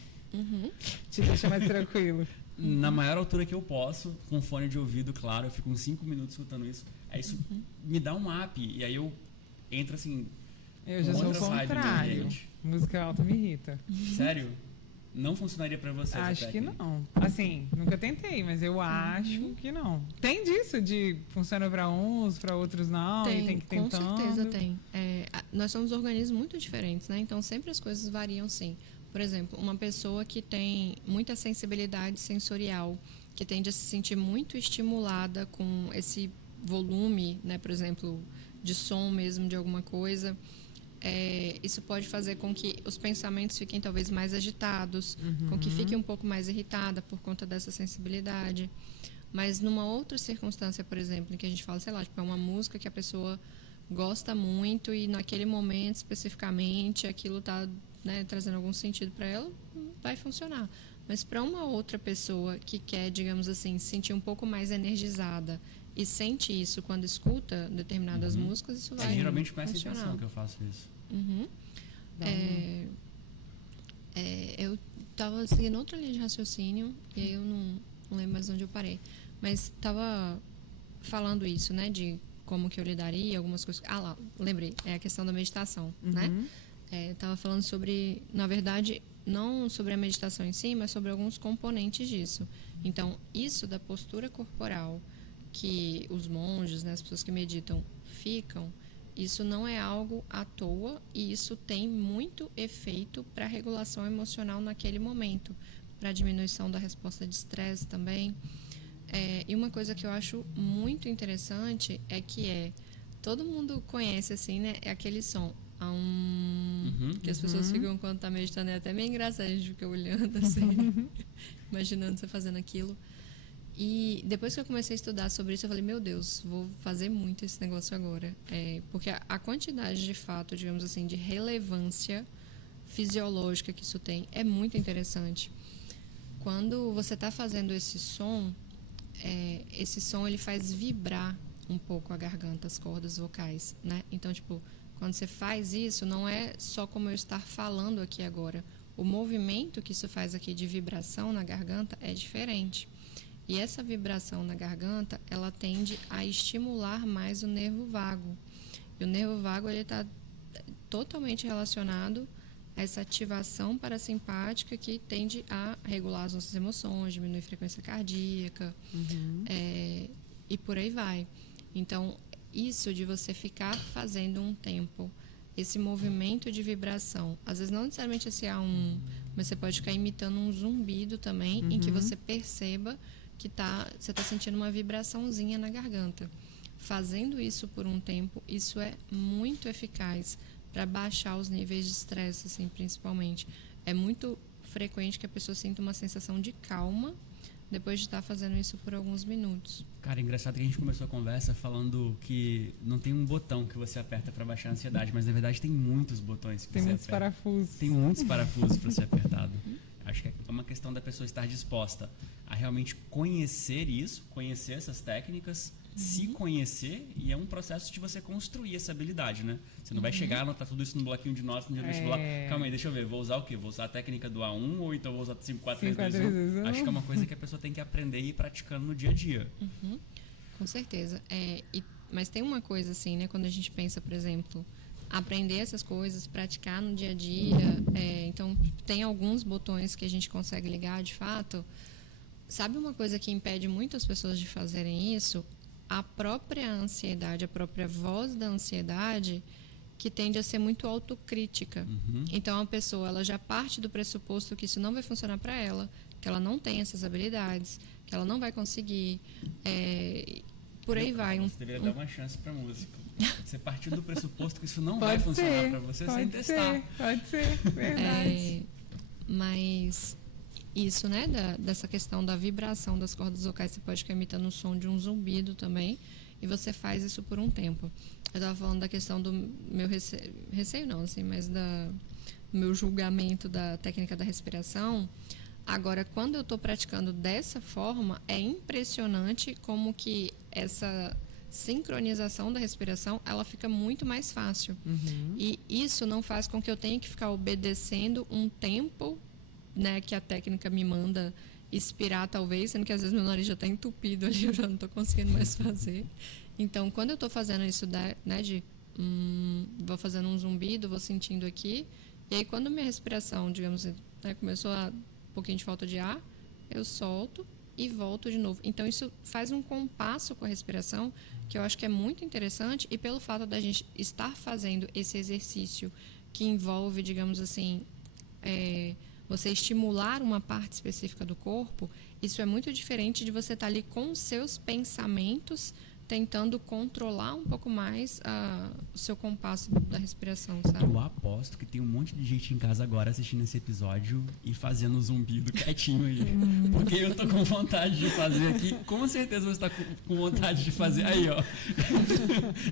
Te deixa mais tranquilo. Na maior altura que eu posso, com fone de ouvido, claro, eu fico uns 5 minutos escutando isso. Aí isso me dá um up, e aí eu entra assim. Eu já sou o outra vibe no contrário. ambiente. Música alta me irrita. Sério? Não funcionaria pra você essa Acho que técnica? não. Assim, nunca tentei, mas eu acho que não. Tem disso de funciona para uns, para outros não, e tem que ir com tentando. certeza tem. Nós somos organismos muito diferentes, né? Então sempre as coisas variam, sim. Por exemplo, uma pessoa que tem muita sensibilidade sensorial, que tende a se sentir muito estimulada com esse volume, né? Por exemplo, de som mesmo de alguma coisa. Isso pode fazer com que os pensamentos fiquem talvez mais agitados, com que fique um pouco mais irritada por conta dessa sensibilidade. Mas numa outra circunstância, por exemplo, em que a gente fala, sei lá, tipo, é uma música que a pessoa gosta muito e naquele momento especificamente aquilo está, né, trazendo algum sentido para ela, vai funcionar. Mas para uma outra pessoa que quer, digamos assim, se sentir um pouco mais energizada e sente isso quando escuta determinadas músicas, isso vai Geralmente com essa funcionar. intenção que eu faço isso. Eu estava seguindo outra linha de raciocínio e aí eu não lembro mais onde eu parei. Mas estava falando isso, né, de como que eu lidaria, algumas coisas. Ah lá, lembrei, é a questão da meditação, né? Estava falando sobre, na verdade, não sobre a meditação em si, mas sobre alguns componentes disso. Então, isso da postura corporal que os monges, né, as pessoas que meditam, ficam, isso não é algo à toa e isso tem muito efeito para a regulação emocional naquele momento, para a diminuição da resposta de estresse também. E uma coisa que eu acho muito interessante é que todo mundo conhece assim, né? É aquele som que as pessoas ficam quando tá meditando, é até meio engraçado, a gente fica olhando assim, imaginando você fazendo aquilo. E depois que eu comecei a estudar sobre isso, eu falei, meu Deus, vou fazer muito esse negócio agora. Porque a quantidade de fato, digamos assim, de relevância fisiológica que isso tem é muito interessante. Quando você está fazendo esse som ele faz vibrar um pouco a garganta, as cordas vocais, né? Então, tipo, quando você faz isso, não é só como eu estar falando aqui agora. O movimento que isso faz aqui de vibração na garganta é diferente. E essa vibração na garganta, ela tende a estimular mais o nervo vago. E o nervo vago, ele está totalmente relacionado a essa ativação parasimpática que tende a regular as nossas emoções, diminuir a frequência cardíaca, e por aí vai. Então, isso de você ficar fazendo um tempo, esse movimento de vibração, às vezes não necessariamente esse mas você pode ficar imitando um zumbido também, em que você perceba que você está sentindo uma vibraçãozinha na garganta. Fazendo isso por um tempo, isso é muito eficaz para baixar os níveis de estresse, assim, principalmente. É muito frequente que a pessoa sinta uma sensação de calma depois de estar fazendo isso por alguns minutos. Cara, engraçado que a gente começou a conversa falando que não tem um botão que você aperta para baixar a ansiedade, mas na verdade tem muitos botões que tem você muitos aperta. parafusos. Tem muitos parafusos para ser apertado. Acho que é uma questão da pessoa estar disposta a realmente conhecer isso, conhecer essas técnicas, se conhecer, e é um processo de você construir essa habilidade, né? Você não vai chegar, anotar tudo isso no bloquinho de notas no dia do vestibular. Calma aí, deixa eu ver, vou usar o quê? Vou usar a técnica do A1 ou então vou usar 5, 4, 3, 2, 1? Acho que é uma coisa que a pessoa tem que aprender e ir praticando no dia a dia. Com certeza. Mas tem uma coisa assim, né? Quando a gente pensa, por exemplo, aprender essas coisas, praticar no dia a dia, então tem alguns botões que a gente consegue ligar de fato. Sabe uma coisa que impede muitas pessoas de fazerem isso? A própria ansiedade, a própria voz da ansiedade, que tende a ser muito autocrítica. Então a pessoa, ela já parte do pressuposto que isso não vai funcionar para ela, que ela não tem essas habilidades, que ela não vai conseguir, por aí vai. Você deveria dar uma chance para música. Você partiu do pressuposto que isso não vai funcionar para você sem testar. Pode ser, verdade. Mas isso, né, dessa questão da vibração das cordas vocais, você pode ficar imitando o som de um zumbido também, e você faz isso por um tempo. Eu estava falando da questão do meu receio não, assim, mas do meu julgamento da técnica da respiração. Agora, quando eu estou praticando dessa forma, é impressionante como que essa sincronização da respiração, ela fica muito mais fácil. E isso não faz com que eu tenha que ficar obedecendo um tempo, né, que a técnica me manda expirar, talvez, sendo que às vezes meu nariz já está entupido ali, eu já não estou conseguindo mais fazer. Então, quando eu estou fazendo isso, né, de vou fazendo um zumbido, vou sentindo aqui. E aí, quando minha respiração, digamos, né, começou a um pouquinho de falta de ar, eu solto e volto de novo. Então, isso faz um compasso com a respiração, que eu acho que é muito interessante. E pelo fato da gente estar fazendo esse exercício que envolve, digamos assim, você estimular uma parte específica do corpo, isso é muito diferente de você estar ali com os seus pensamentos tentando controlar um pouco mais o seu compasso da respiração, sabe? Eu aposto que tem um monte de gente em casa agora assistindo esse episódio e fazendo zumbido quietinho aí. Porque eu tô com vontade de fazer aqui. Com certeza você tá com vontade de fazer. Aí, ó.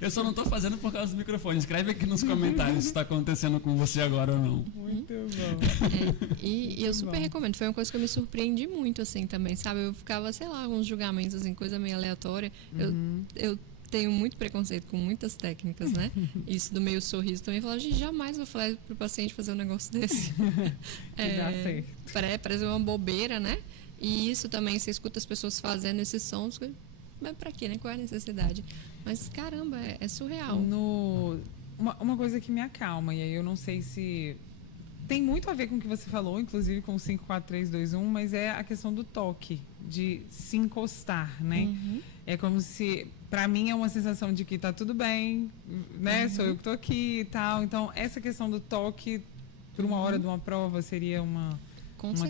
Eu só não tô fazendo por causa do microfone. Escreve aqui nos comentários se tá acontecendo com você agora ou não. Muito bom. E eu super recomendo. Foi uma coisa que eu me surpreendi muito, assim, também, sabe? Eu ficava, sei lá, uns julgamentos, assim, coisa meio aleatória. Eu tenho muito preconceito com muitas técnicas, né? Isso do meio sorriso também. Eu falava, gente, jamais vou falar pro paciente fazer um negócio desse. Já sei. Parece uma bobeira, né? E isso também, você escuta as pessoas fazendo esses sons, mas pra quê, né? Qual é a necessidade? Mas, caramba, é surreal. Uma coisa que me acalma, e aí eu não sei se... Tem muito a ver com o que você falou, inclusive com o 5, 4, 3, 2, 1, mas é a questão do toque, de se encostar, né? É como se, pra mim, é uma sensação de que tá tudo bem, né? Sou eu que tô aqui e tal. Então, essa questão do toque, por uma hora de uma prova, seria uma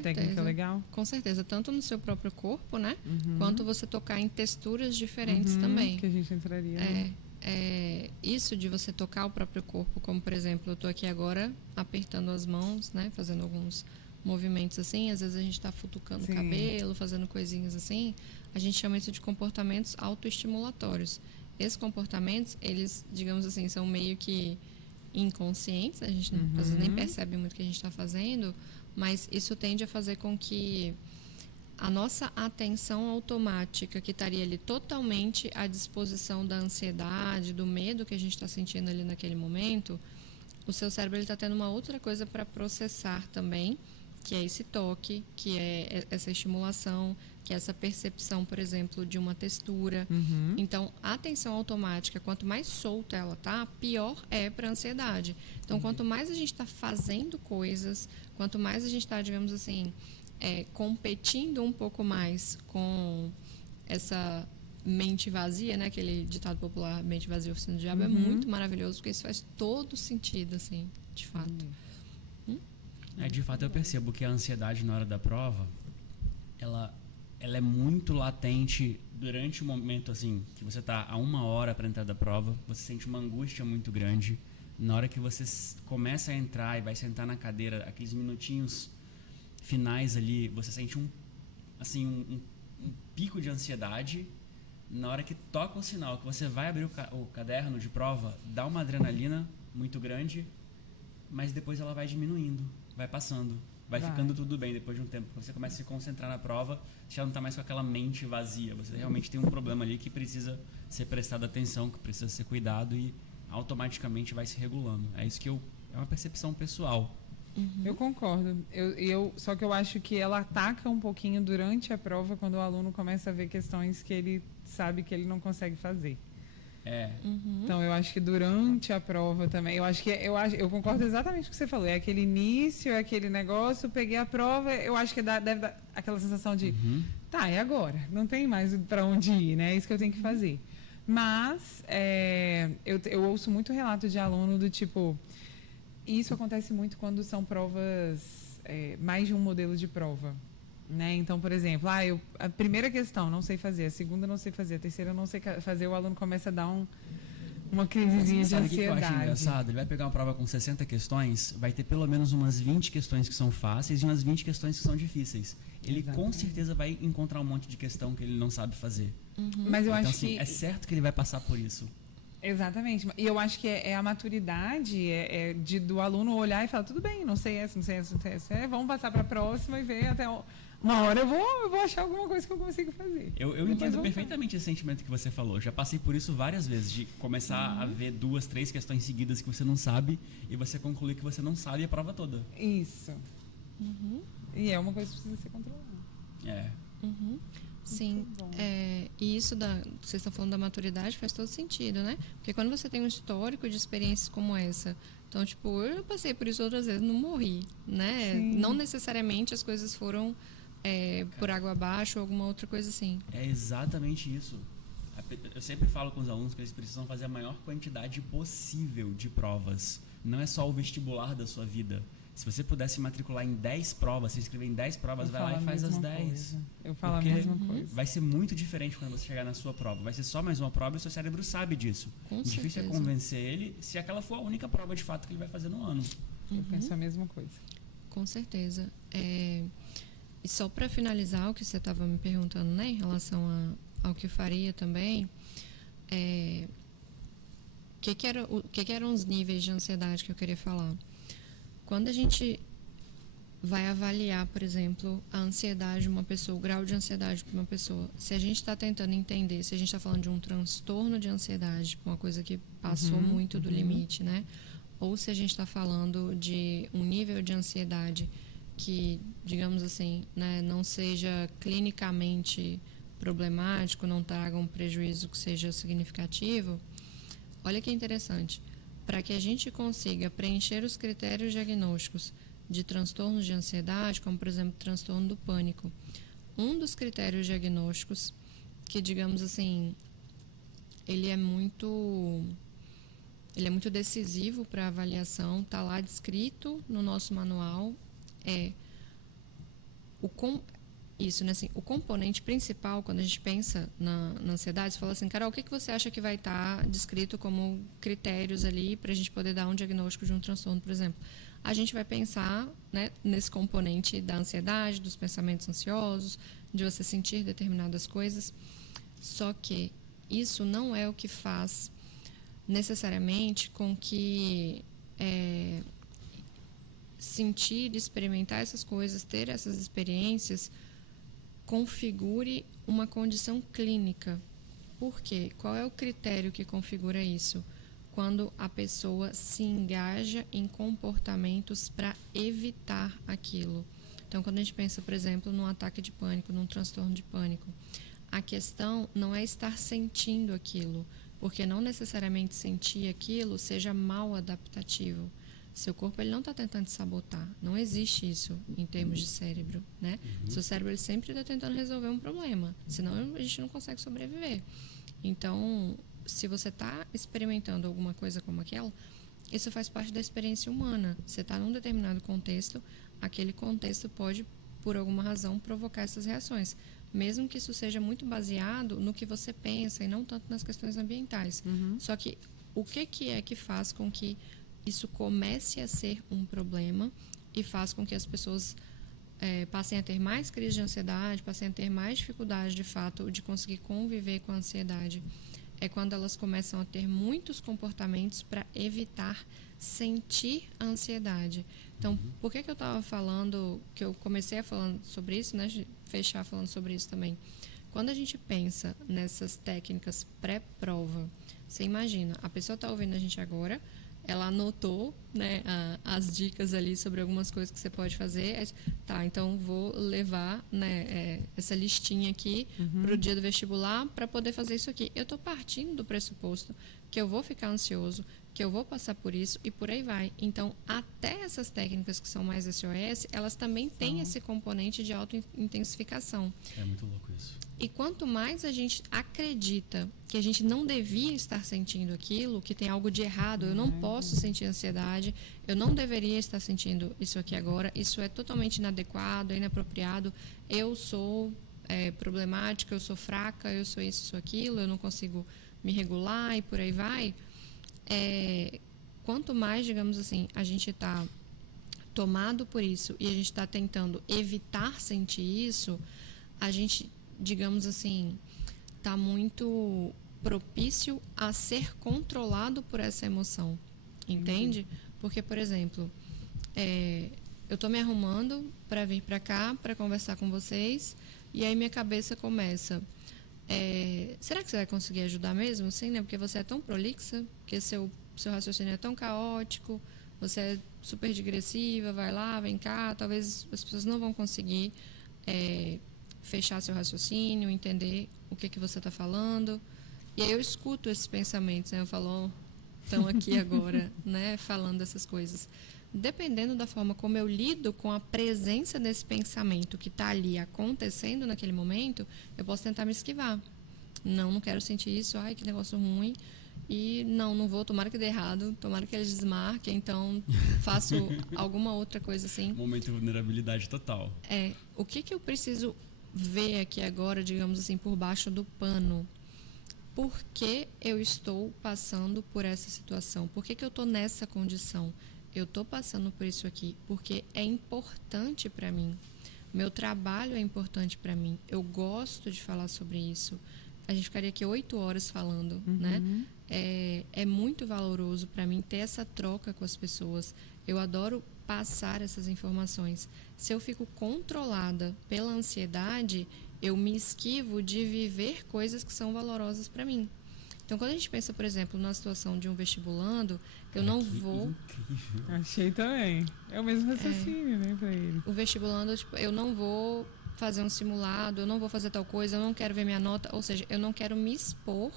técnica legal? Com certeza, tanto no seu próprio corpo, né? Quanto você tocar em texturas diferentes também. Que a gente entraria. Isso de você tocar o próprio corpo, como por exemplo, eu estou aqui agora apertando as mãos, né, fazendo alguns movimentos assim, às vezes a gente está futucando o cabelo, fazendo coisinhas assim, a gente chama isso de comportamentos autoestimulatórios. Esses comportamentos, eles, digamos assim, são meio que inconscientes, a gente às vezes nem percebe muito o que a gente está fazendo, mas isso tende a fazer com que a nossa atenção automática, que estaria ali totalmente à disposição da ansiedade, do medo que a gente está sentindo ali naquele momento, o seu cérebro está tendo uma outra coisa para processar também, que é esse toque, que é essa estimulação, que é essa percepção, por exemplo, de uma textura. Então, a atenção automática, quanto mais solta ela tá, pior é para a ansiedade. Então, quanto mais a gente está fazendo coisas, quanto mais a gente está, digamos assim, competindo um pouco mais com essa mente vazia, né? Aquele ditado popular, mente vazia, oficina do diabo, é muito maravilhoso, porque isso faz todo sentido, assim, de fato. De fato, eu percebo que a ansiedade na hora da prova, ela é muito latente durante o momento, assim, que você está a 1 hora para entrar da prova, você sente uma angústia muito grande. Na hora que você começa a entrar e vai sentar na cadeira, aqueles minutinhos finais ali, você sente um pico de ansiedade. Na hora que toca o sinal que você vai abrir o caderno de prova, dá uma adrenalina muito grande, mas depois ela vai diminuindo, vai passando, vai ficando tudo bem depois de um tempo. Você começa a se concentrar na prova, você já não está mais com aquela mente vazia, você realmente tem um problema ali que precisa ser prestado atenção, que precisa ser cuidado e automaticamente vai se regulando. É isso que é uma percepção pessoal. Eu concordo. Só que eu acho que ela ataca um pouquinho durante a prova, quando o aluno começa a ver questões que ele sabe que ele não consegue fazer. Então, eu acho que durante a prova também, eu concordo exatamente com o que você falou. É aquele início, é aquele negócio, peguei a prova, eu acho que deve dar aquela sensação de, tá, é agora, não tem mais para onde ir, né? É isso que eu tenho que fazer. Mas, eu ouço muito relato de aluno do tipo... Isso acontece muito quando são provas, mais de um modelo de prova, né? Então, por exemplo, a primeira questão não sei fazer, a segunda não sei fazer, a terceira não sei fazer, o aluno começa a dar uma crisezinha de ansiedade. Sabe o que eu acho engraçado? Ele vai pegar uma prova com 60 questões, vai ter pelo menos umas 20 questões que são fáceis e umas 20 questões que são difíceis. Ele com certeza vai encontrar um monte de questão que ele não sabe fazer. Mas eu então, acho assim, que... é certo que ele vai passar por isso. Exatamente. E eu acho que é a maturidade do aluno olhar e falar, tudo bem, não sei essa, vamos passar para a próxima e ver até uma hora eu vou achar alguma coisa que eu consigo fazer. Eu entendo perfeitamente esse sentimento que você falou. Já passei por isso várias vezes, de começar a ver 2, 3 questões seguidas que você não sabe e você concluir que você não sabe a prova toda. Isso. E é uma coisa que precisa ser controlada. Sim, e isso vocês estão falando da maturidade faz todo sentido, né? Porque quando você tem um histórico de experiências como essa, então, tipo, eu passei por isso outras vezes, não morri, né? Sim. Não necessariamente as coisas foram por água abaixo ou alguma outra coisa assim. É exatamente isso. Eu sempre falo com os alunos que eles precisam fazer a maior quantidade possível de provas. Não é só o vestibular da sua vida. Se você pudesse matricular em 10 provas, se inscrever em 10 provas, vai lá e faz as 10. Eu falo Porque a mesma coisa. vai ser muito diferente quando você chegar na sua prova. Vai ser só mais uma prova e o seu cérebro sabe disso. Com Difícil é certeza. convencer ele se aquela for a única prova de fato que ele vai fazer no ano. Eu penso a mesma coisa. Com certeza. E só para finalizar o que você estava me perguntando, né, em relação ao que eu faria também, o que eram os níveis de ansiedade que eu queria falar? Quando a gente vai avaliar, por exemplo, a ansiedade de uma pessoa, o grau de ansiedade de uma pessoa, se a gente está tentando entender, se a gente está falando de um transtorno de ansiedade, uma coisa que passou muito do limite, né? Ou se a gente está falando de um nível de ansiedade que, digamos assim, né, não seja clinicamente problemático, não traga um prejuízo que seja significativo, olha que interessante. Para que a gente consiga preencher os critérios diagnósticos de transtornos de ansiedade, como, por exemplo, transtorno do pânico, um dos critérios diagnósticos que, digamos assim, ele é muito decisivo para a avaliação, está lá descrito no nosso manual, isso, né? Assim, o componente principal, quando a gente pensa na ansiedade, você fala assim, Carol, o que você acha que vai estar descrito como critérios ali para a gente poder dar um diagnóstico de um transtorno, por exemplo? A gente vai pensar, né, nesse componente da ansiedade, dos pensamentos ansiosos, de você sentir determinadas coisas, só que isso não é o que faz necessariamente com que sentir, experimentar essas coisas, ter essas experiências configure uma condição clínica. Por quê? Qual é o critério que configura isso? Quando a pessoa se engaja em comportamentos para evitar aquilo. Então, quando a gente pensa, por exemplo, num ataque de pânico, num transtorno de pânico, a questão não é estar sentindo aquilo, porque não necessariamente sentir aquilo seja mal adaptativo. Seu corpo ele não está tentando te sabotar. Não existe isso em termos de cérebro, né? Seu cérebro ele sempre está tentando resolver um problema. Senão a gente não consegue sobreviver. Então, se você está experimentando alguma coisa como aquela, isso faz parte da experiência humana. Você está num determinado contexto, aquele contexto pode, por alguma razão, provocar essas reações. Mesmo que isso seja muito baseado no que você pensa e não tanto nas questões ambientais. Só que o que é que faz com que isso comece a ser um problema e faz com que as pessoas passem a ter mais crise de ansiedade, passem a ter mais dificuldade, de fato, de conseguir conviver com a ansiedade. É quando elas começam a ter muitos comportamentos para evitar sentir a ansiedade. Então, por que eu estava falando, que eu comecei a falar sobre isso, né? Fechar falando sobre isso também. Quando a gente pensa nessas técnicas pré-prova, você imagina, a pessoa está ouvindo a gente agora, ela anotou, né, as dicas ali sobre algumas coisas que você pode fazer. Tá, então vou levar, né, essa listinha aqui para o dia do vestibular para poder fazer isso aqui. Eu estou partindo do pressuposto que eu vou ficar ansioso, que eu vou passar por isso e por aí vai. Então, até essas técnicas que são mais SOS, elas também têm esse componente de auto-intensificação. É muito louco isso. E quanto mais a gente acredita que a gente não devia estar sentindo aquilo, que tem algo de errado, eu não posso sentir ansiedade, eu não deveria estar sentindo isso aqui agora, isso é totalmente inadequado, é inapropriado, eu sou problemática, eu sou fraca, eu sou isso, sou aquilo, eu não consigo me regular e por aí vai. Quanto mais, digamos assim, a gente está tomado por isso e a gente está tentando evitar sentir isso, a gente, digamos assim, está muito propício a ser controlado por essa emoção, entende? Porque, por exemplo, eu estou me arrumando para vir para cá, para conversar com vocês, e aí minha cabeça começa... será que você vai conseguir ajudar mesmo? Assim, né? Porque você é tão prolixa, porque seu raciocínio é tão caótico, você é super digressiva, vai lá, vem cá, talvez as pessoas não vão conseguir fechar seu raciocínio, entender o que você está falando. E aí eu escuto esses pensamentos, né? Eu falo, estão aqui agora, né? Falando essas coisas. Dependendo da forma como eu lido com a presença desse pensamento que está ali acontecendo naquele momento, eu posso tentar me esquivar. Não quero sentir isso, ai, que negócio ruim. E não vou, tomara que dê errado, tomara que eles desmarquem, então faço alguma outra coisa assim. Momento de vulnerabilidade total. O que eu preciso ver aqui agora, digamos assim, por baixo do pano? Por que eu estou passando por essa situação? Por que eu estou nessa condição? Eu estou passando por isso aqui porque é importante para mim. Meu trabalho é importante para mim. Eu gosto de falar sobre isso. A gente ficaria aqui 8 horas falando, né? É muito valoroso para mim ter essa troca com as pessoas. Eu adoro passar essas informações. Se eu fico controlada pela ansiedade, eu me esquivo de viver coisas que são valorosas para mim. Então, quando a gente pensa, por exemplo, na situação de um vestibulando, eu não vou... Incrível. Achei também. É o mesmo raciocínio, né, para ele. O vestibulando, tipo, eu não vou fazer um simulado, eu não vou fazer tal coisa, eu não quero ver minha nota, ou seja, eu não quero me expor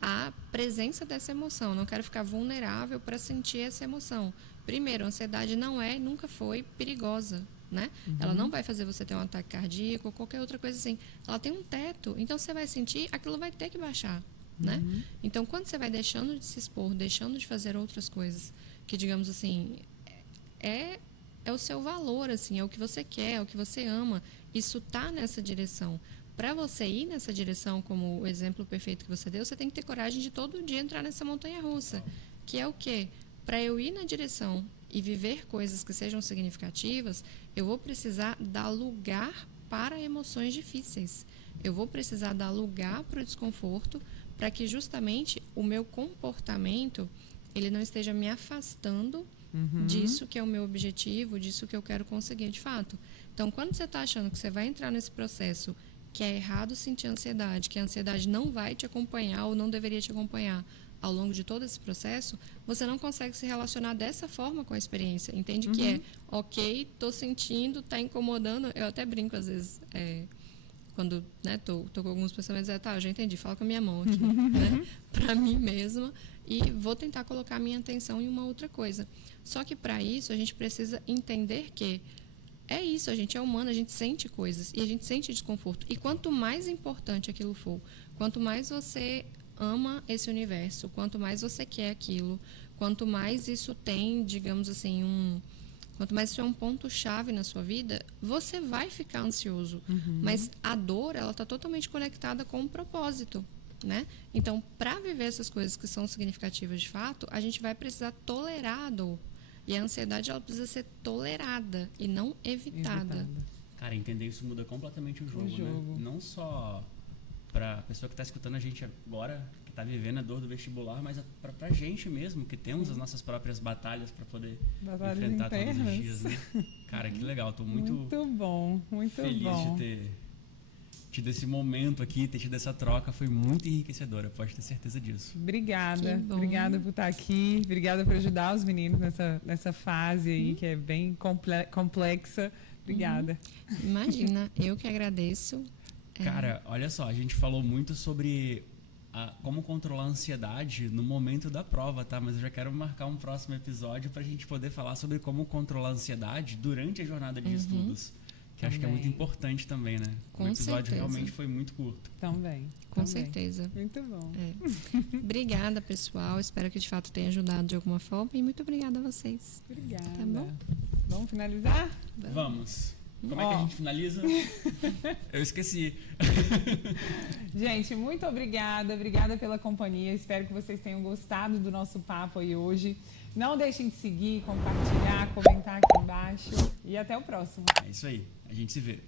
à presença dessa emoção, eu não quero ficar vulnerável para sentir essa emoção. Primeiro, a ansiedade não é, nunca foi perigosa, né? Ela não vai fazer você ter um ataque cardíaco ou qualquer outra coisa assim. Ela tem um teto, então você vai sentir, aquilo vai ter que baixar. Né? Então, quando você vai deixando de se expor, deixando de fazer outras coisas que, digamos assim, é o seu valor, assim, é o que você quer, é o que você ama, isso está nessa direção. Para você ir nessa direção, como o exemplo perfeito que você deu, você tem que ter coragem de todo dia entrar nessa montanha-russa, que é o quê? Para eu ir na direção e viver coisas que sejam significativas, eu vou precisar dar lugar para emoções difíceis. Eu vou precisar dar lugar para o desconforto, para que justamente o meu comportamento ele não esteja me afastando disso que é o meu objetivo, disso que eu quero conseguir de fato. Então, quando você está achando que você vai entrar nesse processo que é errado sentir ansiedade, que a ansiedade não vai te acompanhar ou não deveria te acompanhar ao longo de todo esse processo, você não consegue se relacionar dessa forma com a experiência. Entende que é, ok, estou sentindo, está incomodando. Eu até brinco às vezes... quando tô com alguns pensamentos, eu já entendi, fala com a minha mão aqui, né? Para mim mesma, e vou tentar colocar a minha atenção em uma outra coisa. Só que para isso a gente precisa entender que é isso, a gente é humano, a gente sente coisas e a gente sente desconforto. E quanto mais importante aquilo for, quanto mais você ama esse universo, quanto mais você quer aquilo, quanto mais isso tem, digamos assim, quanto mais isso é um ponto-chave na sua vida, você vai ficar ansioso. Mas a dor, ela está totalmente conectada com o propósito, né? Então, para viver essas coisas que são significativas de fato, a gente vai precisar tolerar a dor. E a ansiedade, ela precisa ser tolerada e não evitada. Cara, entender isso muda completamente o jogo, né? Não só para a pessoa que está escutando a gente agora, que está vivendo a dor do vestibular, mas para a gente mesmo, que temos as nossas próprias batalhas para poder enfrentar internas. Todos os dias, né? Cara, que legal, estou muito bom, muito feliz bom. de ter tido esse momento aqui, ter tido essa troca, foi muito enriquecedora, pode ter certeza disso. Obrigada por estar aqui, obrigada por ajudar os meninos nessa fase aí que é bem complexa. Obrigada. Imagina, eu que agradeço. Cara, olha só, a gente falou muito sobre como controlar a ansiedade no momento da prova, tá? Mas eu já quero marcar um próximo episódio pra gente poder falar sobre como controlar a ansiedade durante a jornada de estudos. Que acho que é muito importante também, né? Com o episódio certeza. realmente foi muito curto. Com certeza. Muito bom. Obrigada, pessoal. Espero que de fato tenha ajudado de alguma forma. E muito obrigada a vocês. Obrigada. Tá bom? Vamos finalizar? Vamos. Como é que a gente finaliza? Eu esqueci. Gente, muito obrigada. Obrigada pela companhia. Espero que vocês tenham gostado do nosso papo aí hoje. Não deixem de seguir, compartilhar, comentar aqui embaixo. E até o próximo. É isso aí. A gente se vê.